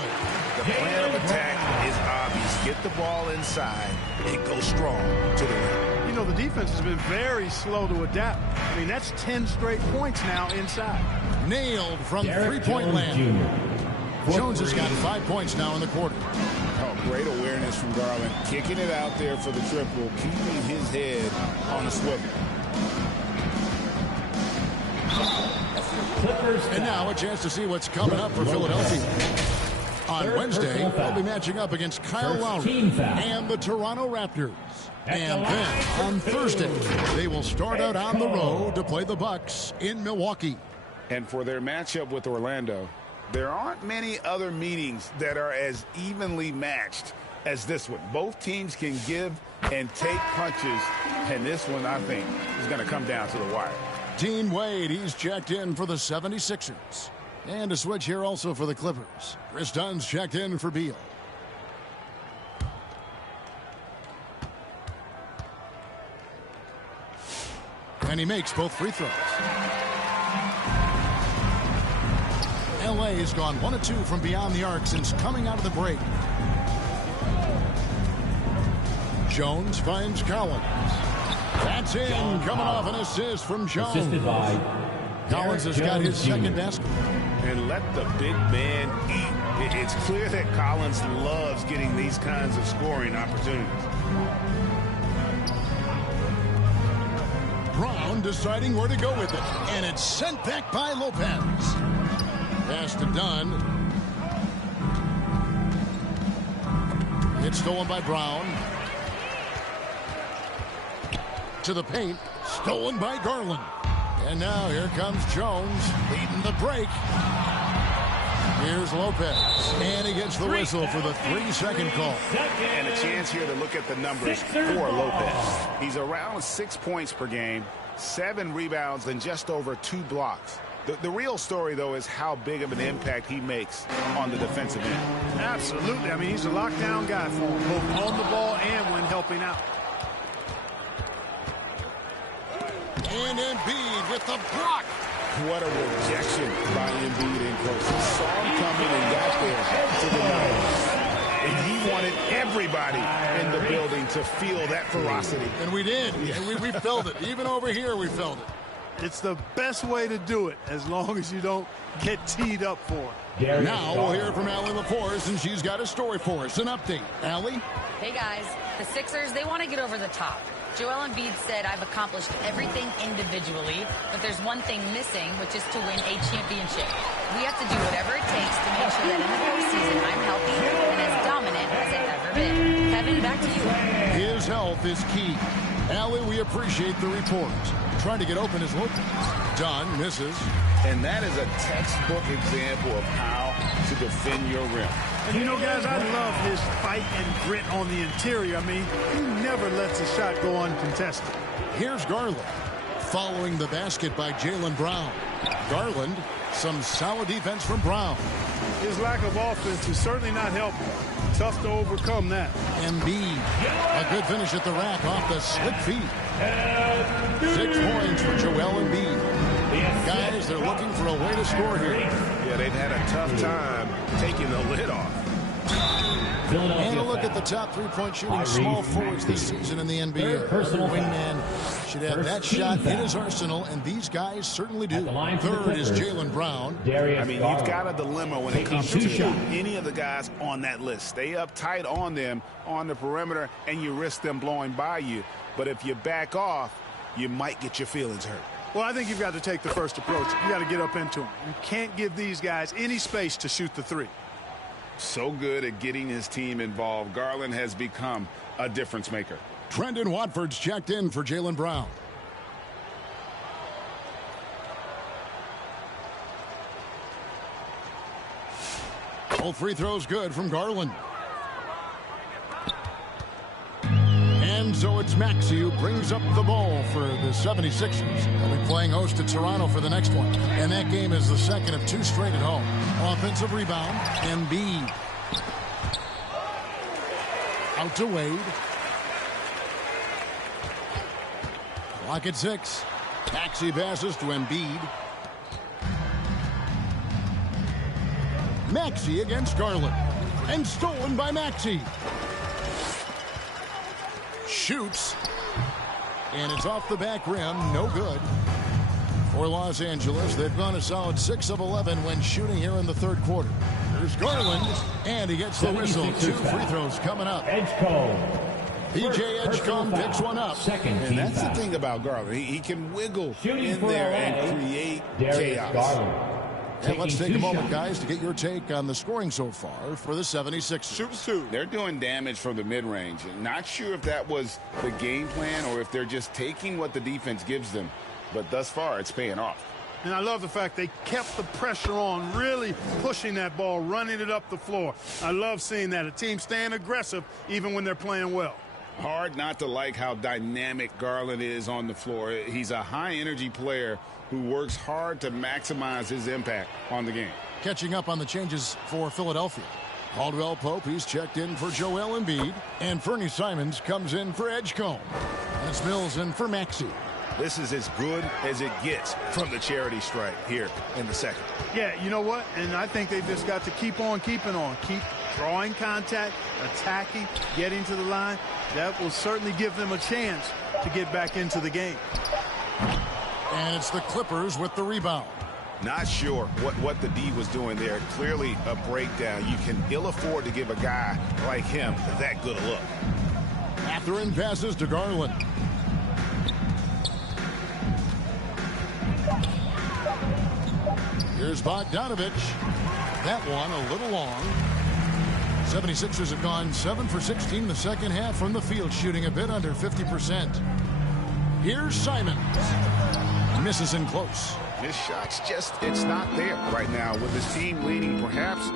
The plan of attack is obvious. Get the ball inside and go strong to the rim. You know, the defense has been very slow to adapt. I mean, that's 10 straight points now inside. Nailed from 3-point land. Jones has got 5 points now in the quarter. Oh, great awareness from Garland. Kicking it out there for the triple, keeping his head on a swivel. And now a chance to see what's coming up for Philadelphia. On Wednesday, they'll be matching up against Kyle Lowry and the Toronto Raptors. And then on Thursday, they will start out on the road to play the Bucks in Milwaukee. And for their matchup with Orlando, there aren't many other meetings that are as evenly matched as this one. Both teams can give and take punches, and this one, I think, is going to come down to the wire. Dean Wade, he's checked in for the 76ers. And a switch here also for the Clippers. Chris Dunn's checked in for Beal. And he makes both free throws. LA has gone 1 of 2 from beyond the arc since coming out of the break. Jones finds Collins. That's in, coming off an assist from Jones. Assisted by Collins has got his second basket. And let the big man eat. It's clear that Collins loves getting these kinds of scoring opportunities. Brown deciding where to go with it. And it's sent back by Lopez. Pass to Dunn. It's stolen by Brown. to the paint. Stolen by Garland. And now here comes Jones leading the break. Here's Lopez. And he gets the whistle for the 3-second call. And a chance here to look at the numbers for Lopez. He's around 6 points per game, 7 rebounds, and just over 2 blocks. The real story, though, is how big of an impact he makes on the defensive end. Absolutely. I mean, he's a lockdown guy for him, both on the ball and when helping out. And Embiid with the block. What a rejection by Embiid in close. He saw him coming and got there to the line. And he wanted everybody in the building to feel that ferocity. And we did. And we felt it. Even over here, we felt it. It's the best way to do it, as long as you don't get teed up for it. Now we'll hear from Allie LaForce, and she's got a story for us. An update. Allie? Hey, guys. The Sixers, they want to get over the top. Joel Embiid said, I've accomplished everything individually, but there's one thing missing, which is to win a championship. We have to do whatever it takes to make sure that in the postseason I'm healthy and as dominant as I've ever been. Kevin, back to you. His health is key. Allie, we appreciate the report. Trying to get open is Lopez. Dunn misses. And that is a textbook example of how to defend your rim. And you know, guys, I love his fight and grit on the interior. I mean, he never lets a shot go uncontested. Here's Garland. Following the basket by Jaylen Brown. Garland, some solid defense from Brown. His lack of offense is certainly not helping. Tough to overcome that. Embiid, a good finish at the rack off the slick feet. 6 points for Joel Embiid. Guys, they're looking for a way to score here. Yeah, they've had a tough time taking the lid off. And a look at the top 3-point shooting small forwards this season in the NBA. Personal wingman should have that shot in his arsenal, and these guys certainly do. Third is Jaylen Brown. I mean, you've got a dilemma when it comes to any of the guys on that list. Stay up tight on them on the perimeter, and you risk them blowing by you. But if you back off, you might get your feelings hurt. Well, I think you've got to take the first approach. You got to get up into them. You can't give these guys any space to shoot the three. So good at getting his team involved. Garland has become a difference maker. Trendon Watford's checked in for Jaylen Brown. All free throws good from Garland. And so it's Maxey who brings up the ball for the 76ers. They'll be playing host to Toronto for the next one. And that game is the second of 2 straight at home. Offensive rebound. Embiid. Out to Wade. Clock at 6. Maxey passes to Embiid. Maxey against Garland. And stolen by Maxey. Shoots. And it's off the back rim. No good. For Los Angeles, they've gone a solid 6 of 11 when shooting here in the third quarter. There's Garland. And he gets the whistle. 2 free throws coming up. Edgecombe. PJ Edgecombe picks one up. And that's the thing about Garland. He can wiggle in there and create chaos. And let's take a moment, guys, to get your take on the scoring so far for the 76ers. Shoots 2. They're doing damage from the mid-range. Not sure if that was the game plan or if they're just taking what the defense gives them. But thus far, it's paying off. And I love the fact they kept the pressure on, really pushing that ball, running it up the floor. I love seeing that. A team staying aggressive even when they're playing well. Hard not to like how dynamic Garland is on the floor. He's a high-energy player who works hard to maximize his impact on the game. Catching up on the changes for Philadelphia. Caldwell Pope, he's checked in for Joel Embiid. And Fernie Simons comes in for Edgecombe. And it's Mills in for Maxey. This is as good as it gets from the charity stripe here in the second. Yeah, you know what? And I think they've just got to keep on keeping on. Keep drawing contact, attacking, getting to the line. That will certainly give them a chance to get back into the game. And it's the Clippers with the rebound. Not sure what the D was doing there. Clearly a breakdown. You can ill afford to give a guy like him that good a look. Mathurin passes to Garland. Here's Bogdanovich. That one a little long. 76ers have gone 7 for 16 in the second half from the field, shooting a bit under 50%. Here's Simons. Misses in close. His shot's just, it's not there right now with his team leading. Perhaps,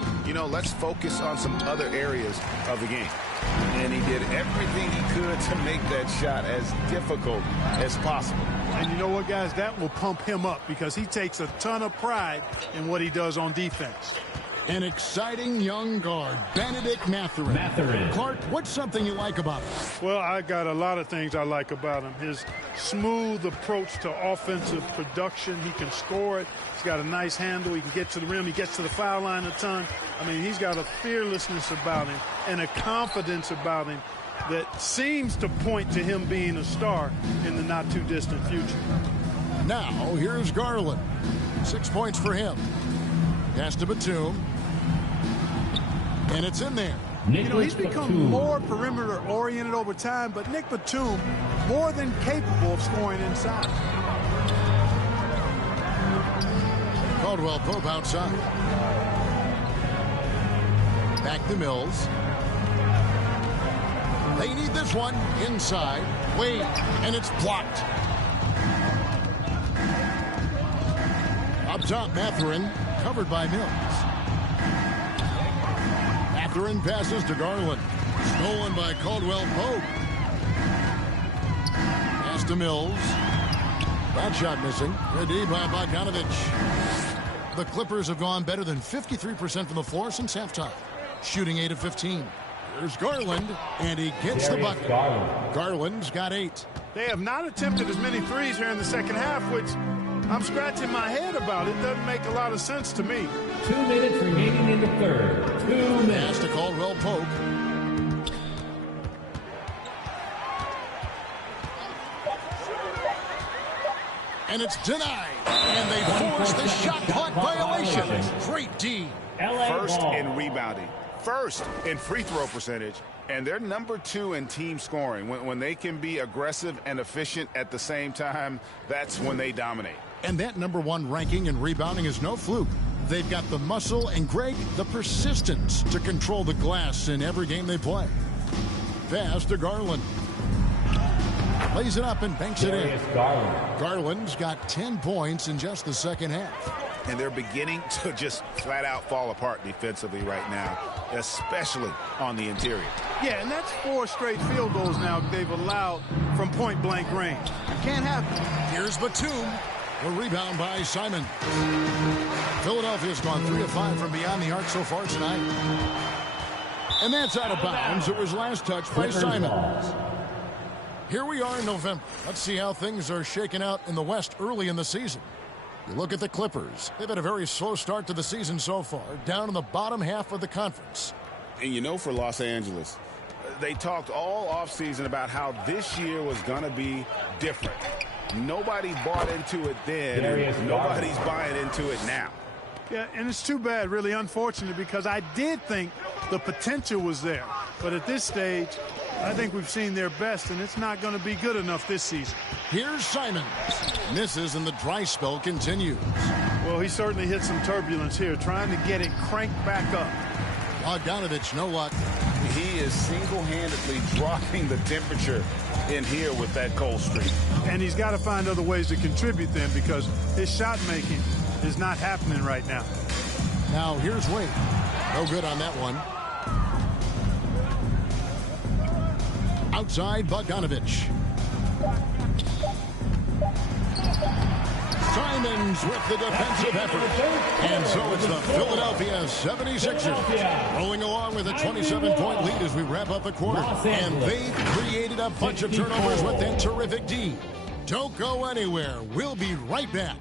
let's focus on some other areas of the game. And he did everything he could to make that shot as difficult as possible. And you know what, guys? That will pump him up because he takes a ton of pride in what he does on defense. An exciting young guard, Benedict Mathurin. Clark, what's something you like about him? Well, I got a lot of things I like about him. His smooth approach to offensive production. He can score it. He's got a nice handle. He can get to the rim. He gets to the foul line a ton. I mean, he's got a fearlessness about him and a confidence about him that seems to point to him being a star in the not-too-distant future. Now, here's Garland. 6 points for him. Pass to Batum. And it's in there. He's become more perimeter-oriented over time, but Nick Batum more than capable of scoring inside. Caldwell Pope outside. Back to Mills. They need this one inside. Wade, and it's blocked. Up top, Mathurin, covered by Mills. Mathurin passes to Garland. Stolen by Caldwell Pope. Pass to Mills. That shot missing. Good D by Bogdanovich. The Clippers have gone better than 53% from the floor since halftime. Shooting 8 of 15. Here's Garland, and he gets the bucket. Garland's got 8. They have not attempted as many threes here in the second half, which I'm scratching my head about. It doesn't make a lot of sense to me. 2 minutes remaining in the third. 2 minutes. Pass to Caldwell Pope. And it's denied. And they force the shot clock violation. Great D. First in rebounding. First in free throw percentage. And they're number 2 in team scoring. When they can be aggressive and efficient at the same time, that's when they dominate. And that number 1 ranking in rebounding is no fluke. They've got the muscle and, Greg, the persistence to control the glass in every game they play. Pass to Garland. Lays it up and banks it in. Garland's got 10 points in just the second half. And they're beginning to just flat out fall apart defensively right now, especially on the interior. Yeah, and that's 4 straight field goals now they've allowed from point-blank range. Can't happen. Here's Batum. A rebound by Simon. Philadelphia's gone 3 of 5 from beyond the arc so far tonight. And that's out of bounds. It was last touched by Simon. Here we are in November. Let's see how things are shaking out in the West early in the season. You look at the Clippers. They've had a very slow start to the season so far, down in the bottom half of the conference. And for Los Angeles, they talked all offseason about how this year was going to be different. Nobody bought into it then, and nobody's buying into it now. Yeah, and it's too bad, really unfortunate, because I did think the potential was there. But at this stage, I think we've seen their best, and it's not going to be good enough this season. Here's Simons. Misses, and the dry spell continues. Well, he certainly hit some turbulence here, trying to get it cranked back up. Bogdanovich, no luck. He is single-handedly dropping the temperature in here with that cold streak. And he's got to find other ways to contribute then, because his shot making is not happening right now. Now here's Wade. No good on that one. Outside, Bogdanovich. Simons with the defensive effort. And so it's the Philadelphia 76ers rolling along with a 27-point lead as we wrap up the quarter. And they've created a bunch of turnovers with that terrific D. Don't go anywhere. We'll be right back.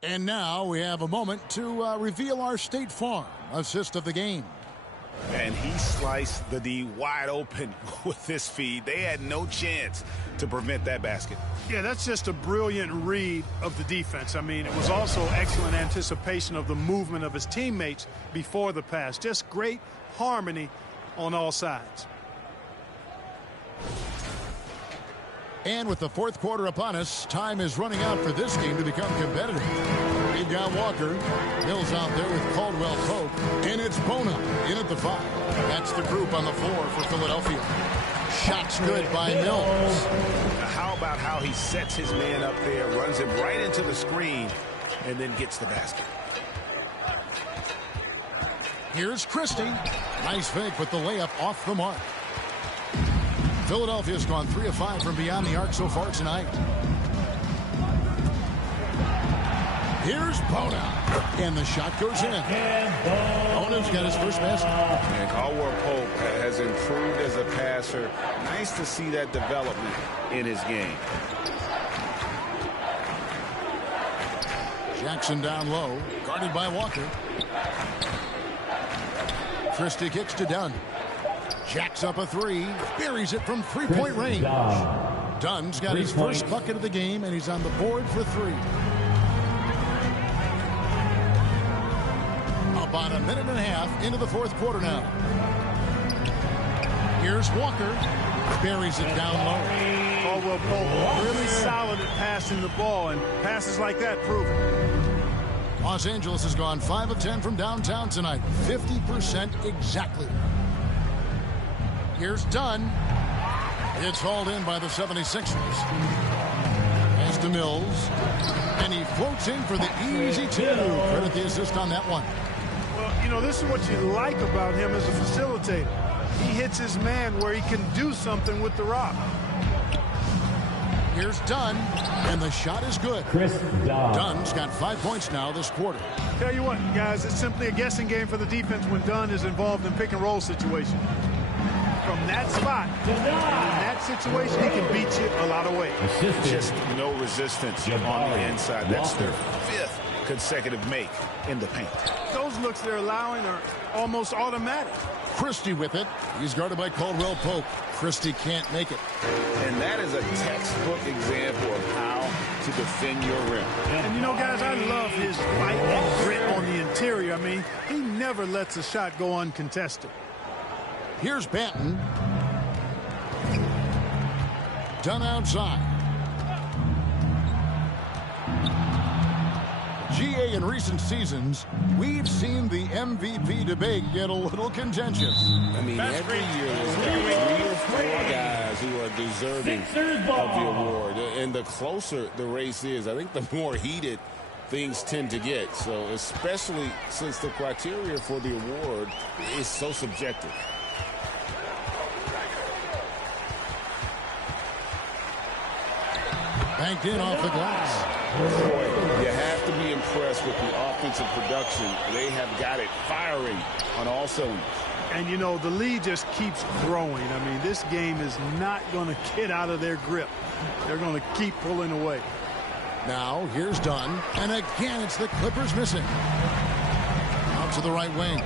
And now we have a moment to reveal our State Farm assist of the game. And he sliced the D wide open with this feed. They had no chance to prevent that basket. Yeah, that's just a brilliant read of the defense. I mean, it was also excellent anticipation of the movement of his teammates before the pass. Just great harmony on all sides. And with the fourth quarter upon us, time is running out for this game to become competitive. We've got Walker. Mills out there with Caldwell Pope. And it's Bona in at the 5. That's the group on the floor for Philadelphia. Shot's good by Mills. Now how about how he sets his man up there, runs him right into the screen, and then gets the basket. Here's Christie. Nice fake with the layup off the mark. Philadelphia's gone 3 of 5 from beyond the arc so far tonight. Here's Bona. And the shot goes in. Bona's got his first basket. And Caldwell Pope has improved as a passer. Nice to see that development in his game. Jackson down low, guarded by Walker. Christie kicks to Dunn. Jacks up a 3, buries it from three-point range. Dunn's got his first bucket of the game, and he's on the board for 3. About a minute and a half into the fourth quarter now. Here's Walker. Buries it down low. Caldwell Pope really solid at passing the ball, and passes like that prove it. Los Angeles has gone 5 of 10 from downtown tonight. 50% exactly. Here's Dunn. It's hauled in by the 76ers. Pass to Mills. And he floats in for the easy 2. Credit the assist on that one. Well, you know, this is what you like about him as a facilitator. He hits his man where he can do something with the rock. Here's Dunn, and the shot is good. Dunn's got 5 points now this quarter. Tell you what, guys, it's simply a guessing game for the defense when Dunn is involved in pick and roll situation. From that spot, in that situation, he can beat you a lot of ways. Just no resistance on the inside. That's their 5th consecutive make in the paint. Those looks they're allowing are almost automatic. Christie with it. He's guarded by Caldwell Pope. Christie can't make it. And that is a textbook example of how to defend your rim. And you know, guys, I love his fight and grit on the interior. I mean, he never lets a shot go uncontested. Here's Banton. Dunn outside. GA in recent seasons, we've seen the MVP debate get a little contentious. I mean, every year there's 3 or 4 guys who are deserving of the award. And the closer the race is, I think the more heated things tend to get. So especially since the criteria for the award is so subjective. Banked in off the glass. Boy, you have to be impressed with the offensive production. They have got it firing on all cylinders. And, you know, the lead just keeps growing. I mean, this game is not going to get out of their grip. They're going to keep pulling away. Now, here's Dunn. And again, it's the Clippers missing. Out to the right wing.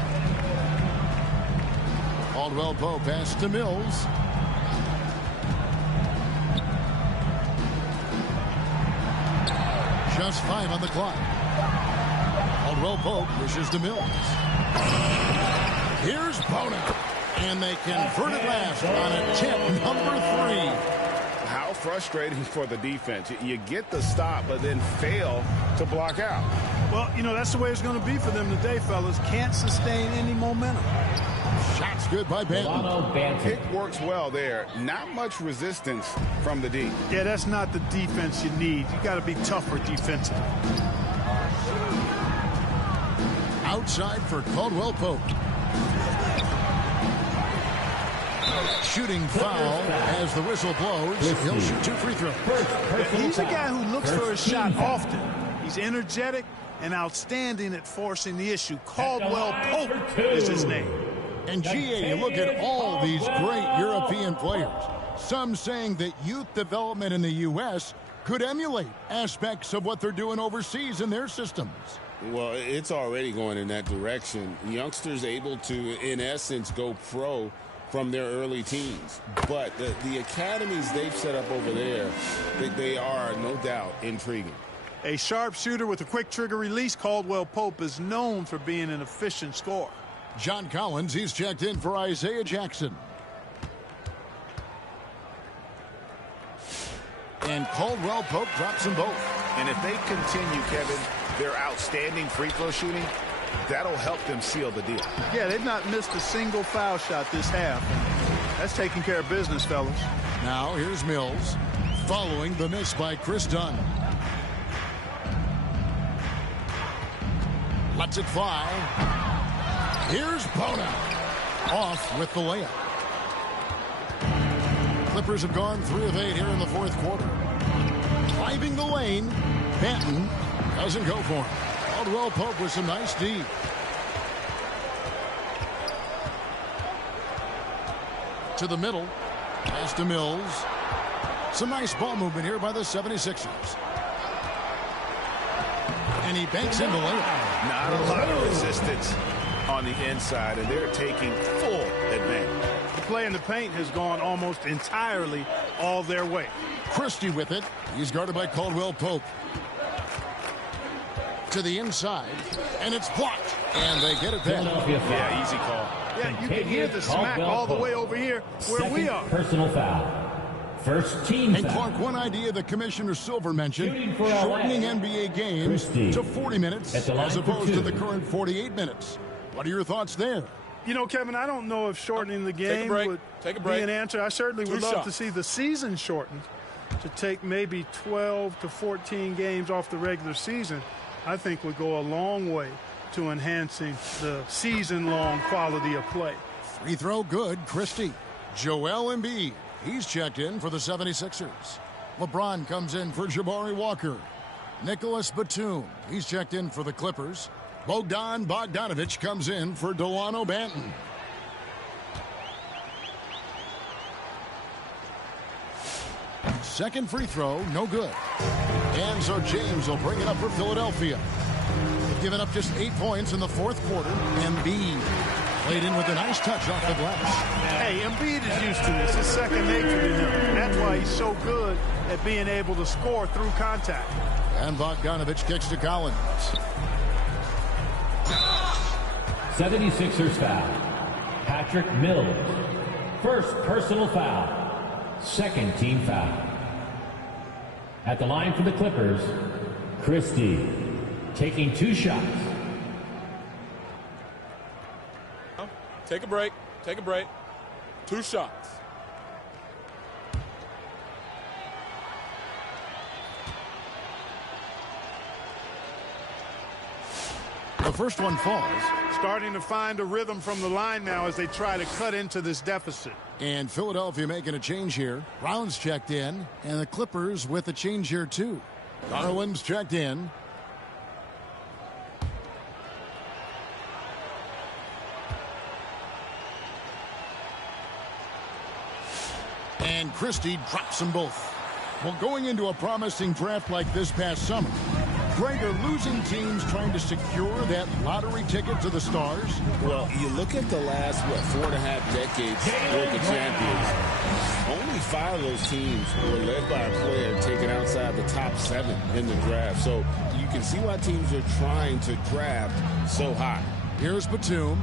Caldwell Pope pass to Mills. Just 5 on the clock. Caldwell Pope pushes to Mills. Here's Bona. And they convert it last on attempt number 3. How frustrating for the defense. You get the stop, but then fail to block out. Well, you know, that's the way it's going to be for them today, fellas. Can't sustain any momentum. Shot's good by Banton. Pick works well there. Not much resistance from the D. Yeah, that's not the defense you need. You got to be tougher defensively. Outside for Caldwell Pope. Shooting foul as the whistle blows. He'll shoot 2 free throws. He's a guy who looks for a shot often. He's energetic and outstanding at forcing the issue. Caldwell Pope is his name. And GA, you look at all these great European players. Some saying that youth development in the U.S. could emulate aspects of what they're doing overseas in their systems. Well, it's already going in that direction. Youngsters able to, in essence, go pro from their early teens. But the academies they've set up over there, they are, no doubt, intriguing. A sharp shooter with a quick trigger release, Caldwell Pope is known for being an efficient scorer. John Collins, he's checked in for Isaiah Jackson. And Caldwell Pope drops them both. And if they continue, Kevin, their outstanding free throw shooting, that'll help them seal the deal. Yeah, they've not missed a single foul shot this half. That's taking care of business, fellas. Now here's Mills, following the miss by Chris Dunn. Lets it fly. Here's Bona. Off with the layup. Clippers have gone 3 of 8 here in the fourth quarter. Driving the lane. Banton doesn't go for him. Caldwell Pope with some nice D. To the middle. Pass to Mills. Some nice ball movement here by the 76ers. And he banks in the layup. Not a lot of resistance on the inside, and they're taking full advantage. The play in the paint has gone almost entirely all their way. Christie with it. He's guarded by Caldwell Pope. To the inside, and it's blocked. And they get it back. Yeah, easy call. Yeah, you can hear the smack all the way over here where we are. Personal foul. First team And foul. Clark, one idea that Commissioner Silver mentioned, Shooting for shortening LA. NBA games Christie. to 40 minutes At the line as for opposed to two. the current 48 minutes. What are your thoughts there? You know, Kevin, I don't know if shortening the game would be an answer. I certainly would love to see the season shortened to take maybe 12 to 14 games off the regular season. I think would go a long way to enhancing the season-long quality of play. Free throw good, Christie. Joel Embiid, he's checked in for the 76ers. LeBron comes in for Jabari Walker. Nicholas Batum, he's checked in for the Clippers. Bogdan Bogdanović comes in for Delano Banton. Second free throw, no good. And so James will bring it up for Philadelphia. They've given up just 8 points in the fourth quarter. Embiid played in with a nice touch off the glass. Hey, Embiid is used to this. It's second nature to him. That's why he's so good at being able to score through contact. And Bogdanović kicks to Collins. 76ers foul. Patrick Mills. First personal foul. Second team foul. At the line for the Clippers, Christie taking 2 shots. Take a break. Take a break. 2 shots. The first one falls. Starting to find a rhythm from the line now as they try to cut into this deficit. And Philadelphia making a change here. Brown's checked in, and the Clippers with a change here too. Garland's checked in. And Christie drops them both. Well, going into a promising draft like this past summer, Greg, are losing teams trying to secure that lottery ticket to the stars? Well, you look at the last, 4.5 decades worth of champions. Only 5 of those teams were led by a player taken outside the top 7 in the draft. So you can see why teams are trying to draft so high. Here's Batum,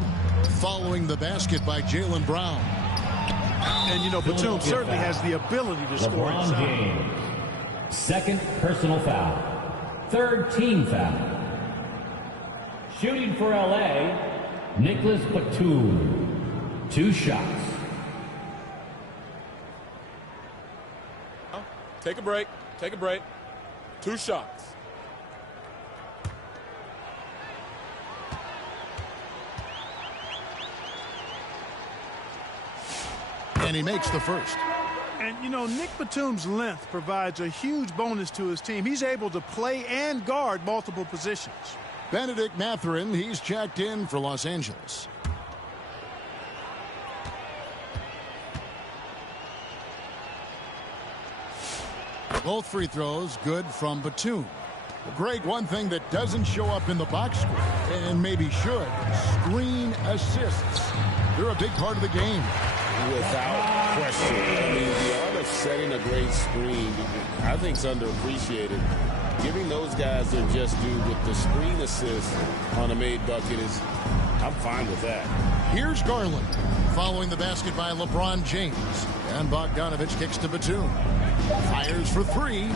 following the basket by Jaylen Brown. And, you know, Batum certainly has the ability to score inside. James. Second personal foul. Third team foul. Shooting for LA, Nicholas Batum. 2 shots. Take a break. Take a break. 2 shots. And he makes the first. And, you know, Nick Batum's length provides a huge bonus to his team. He's able to play and guard multiple positions. Benedict Mathurin, he's checked in for Los Angeles. Both free throws good from Batum. Greg, one thing that doesn't show up in the box score, and maybe should, screen assists. They're a big part of the game. Without question. I mean, the art of setting a great screen, I think, is underappreciated. giving those guys their just due with the screen assist on a made bucket is, I'm fine with that. Here's Garland following the basket by LeBron James. And Bogdanovich kicks to Batum. Fires for three.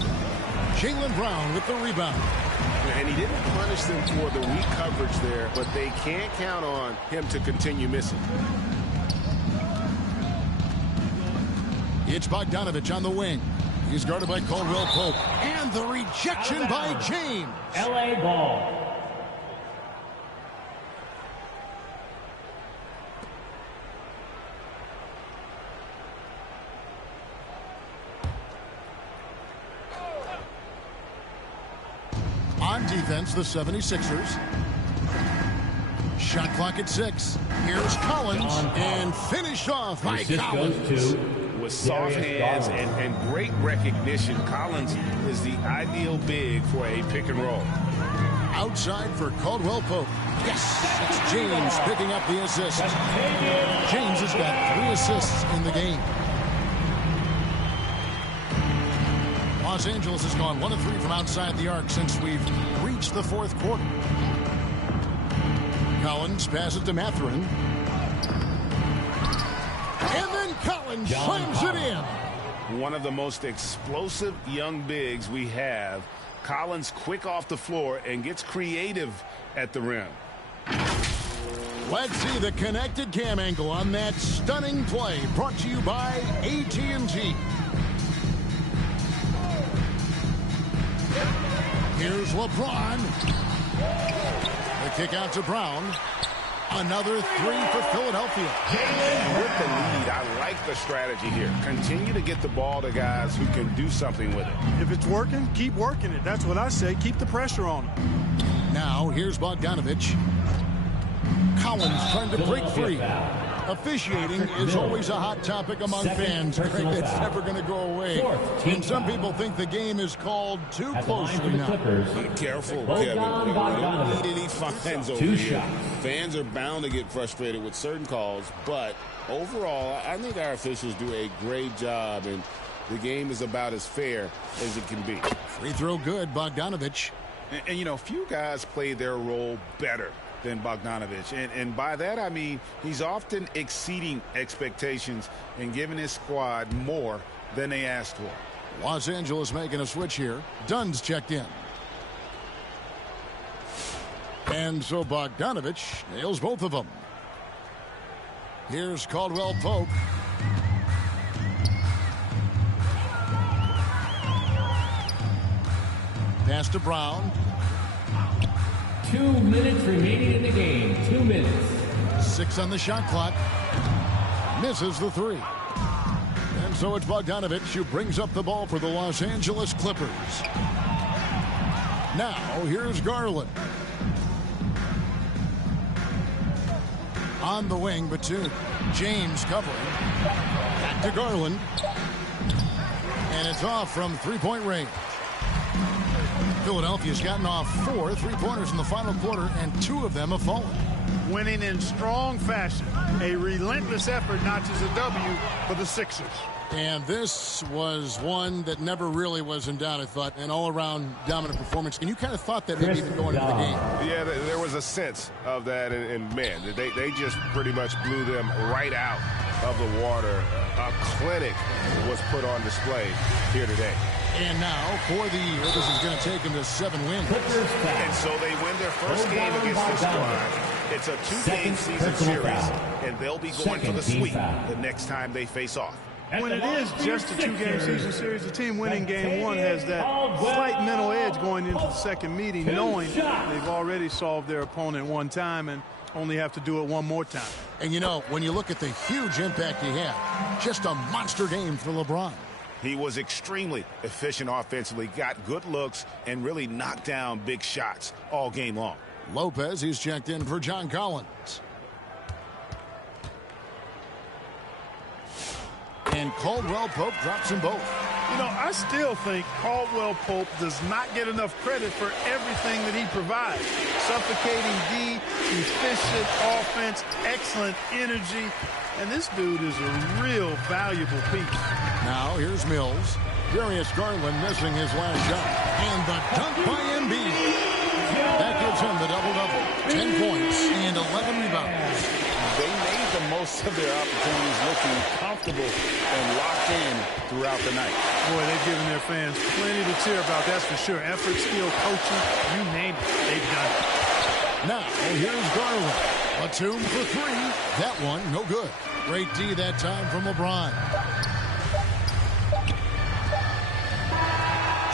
Jaylen Brown with the rebound. And he didn't punish them for the weak coverage there, but they can't count on him to continue missing. It's Bogdanovich on the wing. He's guarded by Caldwell Pope. And the rejection by James. LA ball. On defense, the 76ers. Shot clock at 6. Here's Collins, and finished off by Collins. With soft hands and great recognition, Collins is the ideal big for a pick and roll. Outside for Caldwell Pope. Yes, it's James picking up the assist. James has got 3 assists in the game. Los Angeles has gone 1 of 3 from outside the arc since we've reached the fourth quarter. Collins passes to Mathurin. And then Collins slams it in. One of the most explosive young bigs we have. Collins quick off the floor and gets creative at the rim. Let's see the connected cam angle on that stunning play, brought to you by AT&T. Here's LeBron. The kick out to Brown. Another 3 for Philadelphia. With the lead, I like the strategy here. Continue to get the ball to guys who can do something with it. If it's working, keep working it. That's what I say. Keep the pressure on him. Now, here's Bogdanovich. Collins trying to break free. Officiating is always a hot topic among fans. Craig, that's never going to go away. And some people think the game is called too closely now. Be careful, Kevin. We don't need any fines over here. Fans are bound to get frustrated with certain calls, but overall, I think our officials do a great job, and the game is about as fair as it can be. Free throw good, Bogdanovich. And you know, few guys play their role better than Bogdanovich. And by that, I mean he's often exceeding expectations and giving his squad more than they asked for. Los Angeles making a switch here. Dunn's checked in. And so Bogdanovich nails both of them. Here's Caldwell Pope. Pass to Brown. 2 minutes remaining in the game. 2 minutes. 6 on the shot clock. Misses the 3. And so it's Bogdanovich who brings up the ball for the Los Angeles Clippers. Now, here's Garland. On the wing, Batum. James covering. Back to Garland. And it's off from three-point range. Philadelphia's gotten off 4 3-pointers in the final quarter, and 2 of them have fallen. Winning in strong fashion. A relentless effort notches a W for the Sixers. And this was one that never really was in doubt, I thought. An all-around dominant performance. And you kind of thought that maybe even going into the game. Yeah, there was a sense of that. And man, they just pretty much blew them right out of the water. A clinic was put on display here today. And now, for the year, this is going to take them to 7 wins. And so they win their first game against this squad. It's a 2-game season series, and they'll be going for the sweep the next time they face off. When it is just a 2-game season series, the team winning game 1 has that slight mental edge going into the second meeting, knowing they've already solved their opponent one time and only have to do it one more time. And you know, when you look at the huge impact he had, just a monster game for LeBron. He was extremely efficient offensively, got good looks, and really knocked down big shots all game long. Lopez, he's checked in for John Collins. And Caldwell Pope drops them both. You know, I still think Caldwell Pope does not get enough credit for everything that he provides. Suffocating D, efficient offense, excellent energy. And this dude is a real valuable piece. Now, here's Mills. Darius Garland missing his last shot. And the dunk by Embiid. That gives him the double-double. 10 points and 11 rebounds. They made the most of their opportunities, looking comfortable and locked in throughout the night. Boy, they've given their fans plenty to cheer about, that's for sure. Effort, skill, coaching, you name it, they've done it. Now, here's Garland. A tomb for three. That one, no good. Great D that time from LeBron.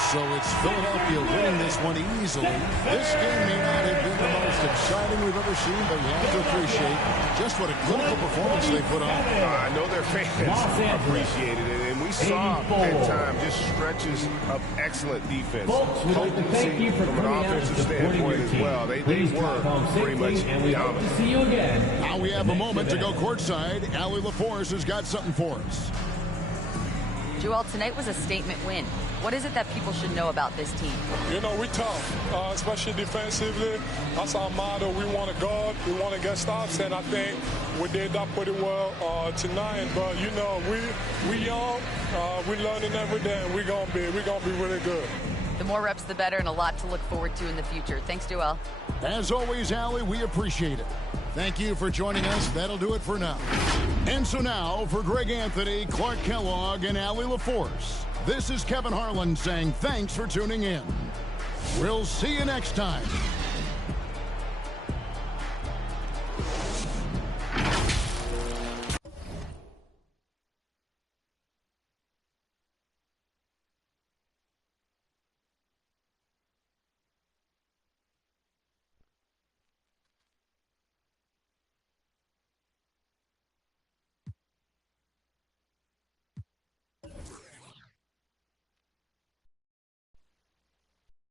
So it's Philadelphia winning this one easily. This game may not have been the most exciting we've ever seen, but you have to appreciate just what a clinical performance they put on. I know their fans appreciated it, and we saw at times just stretches of excellent defense. Potency from an offensive standpoint as well. They were pretty much dominant. See you again. Now we have a moment to go courtside. Allie LaForce has got something for us. Joel, tonight was a statement win. What is it that people should know about this team? You know, we tough, especially defensively. That's our motto. We want to guard, we want to get stops, and I think we did that pretty well tonight. But you know, we young, we learning every day, and we're gonna be really good. The more reps, the better, and a lot to look forward to in the future. Thanks, Joel. As always, Allie, we appreciate it. Thank you for joining us. That'll do it for now. And so now, for Greg Anthony, Clark Kellogg, and Allie LaForce, this is Kevin Harlan saying thanks for tuning in. We'll see you next time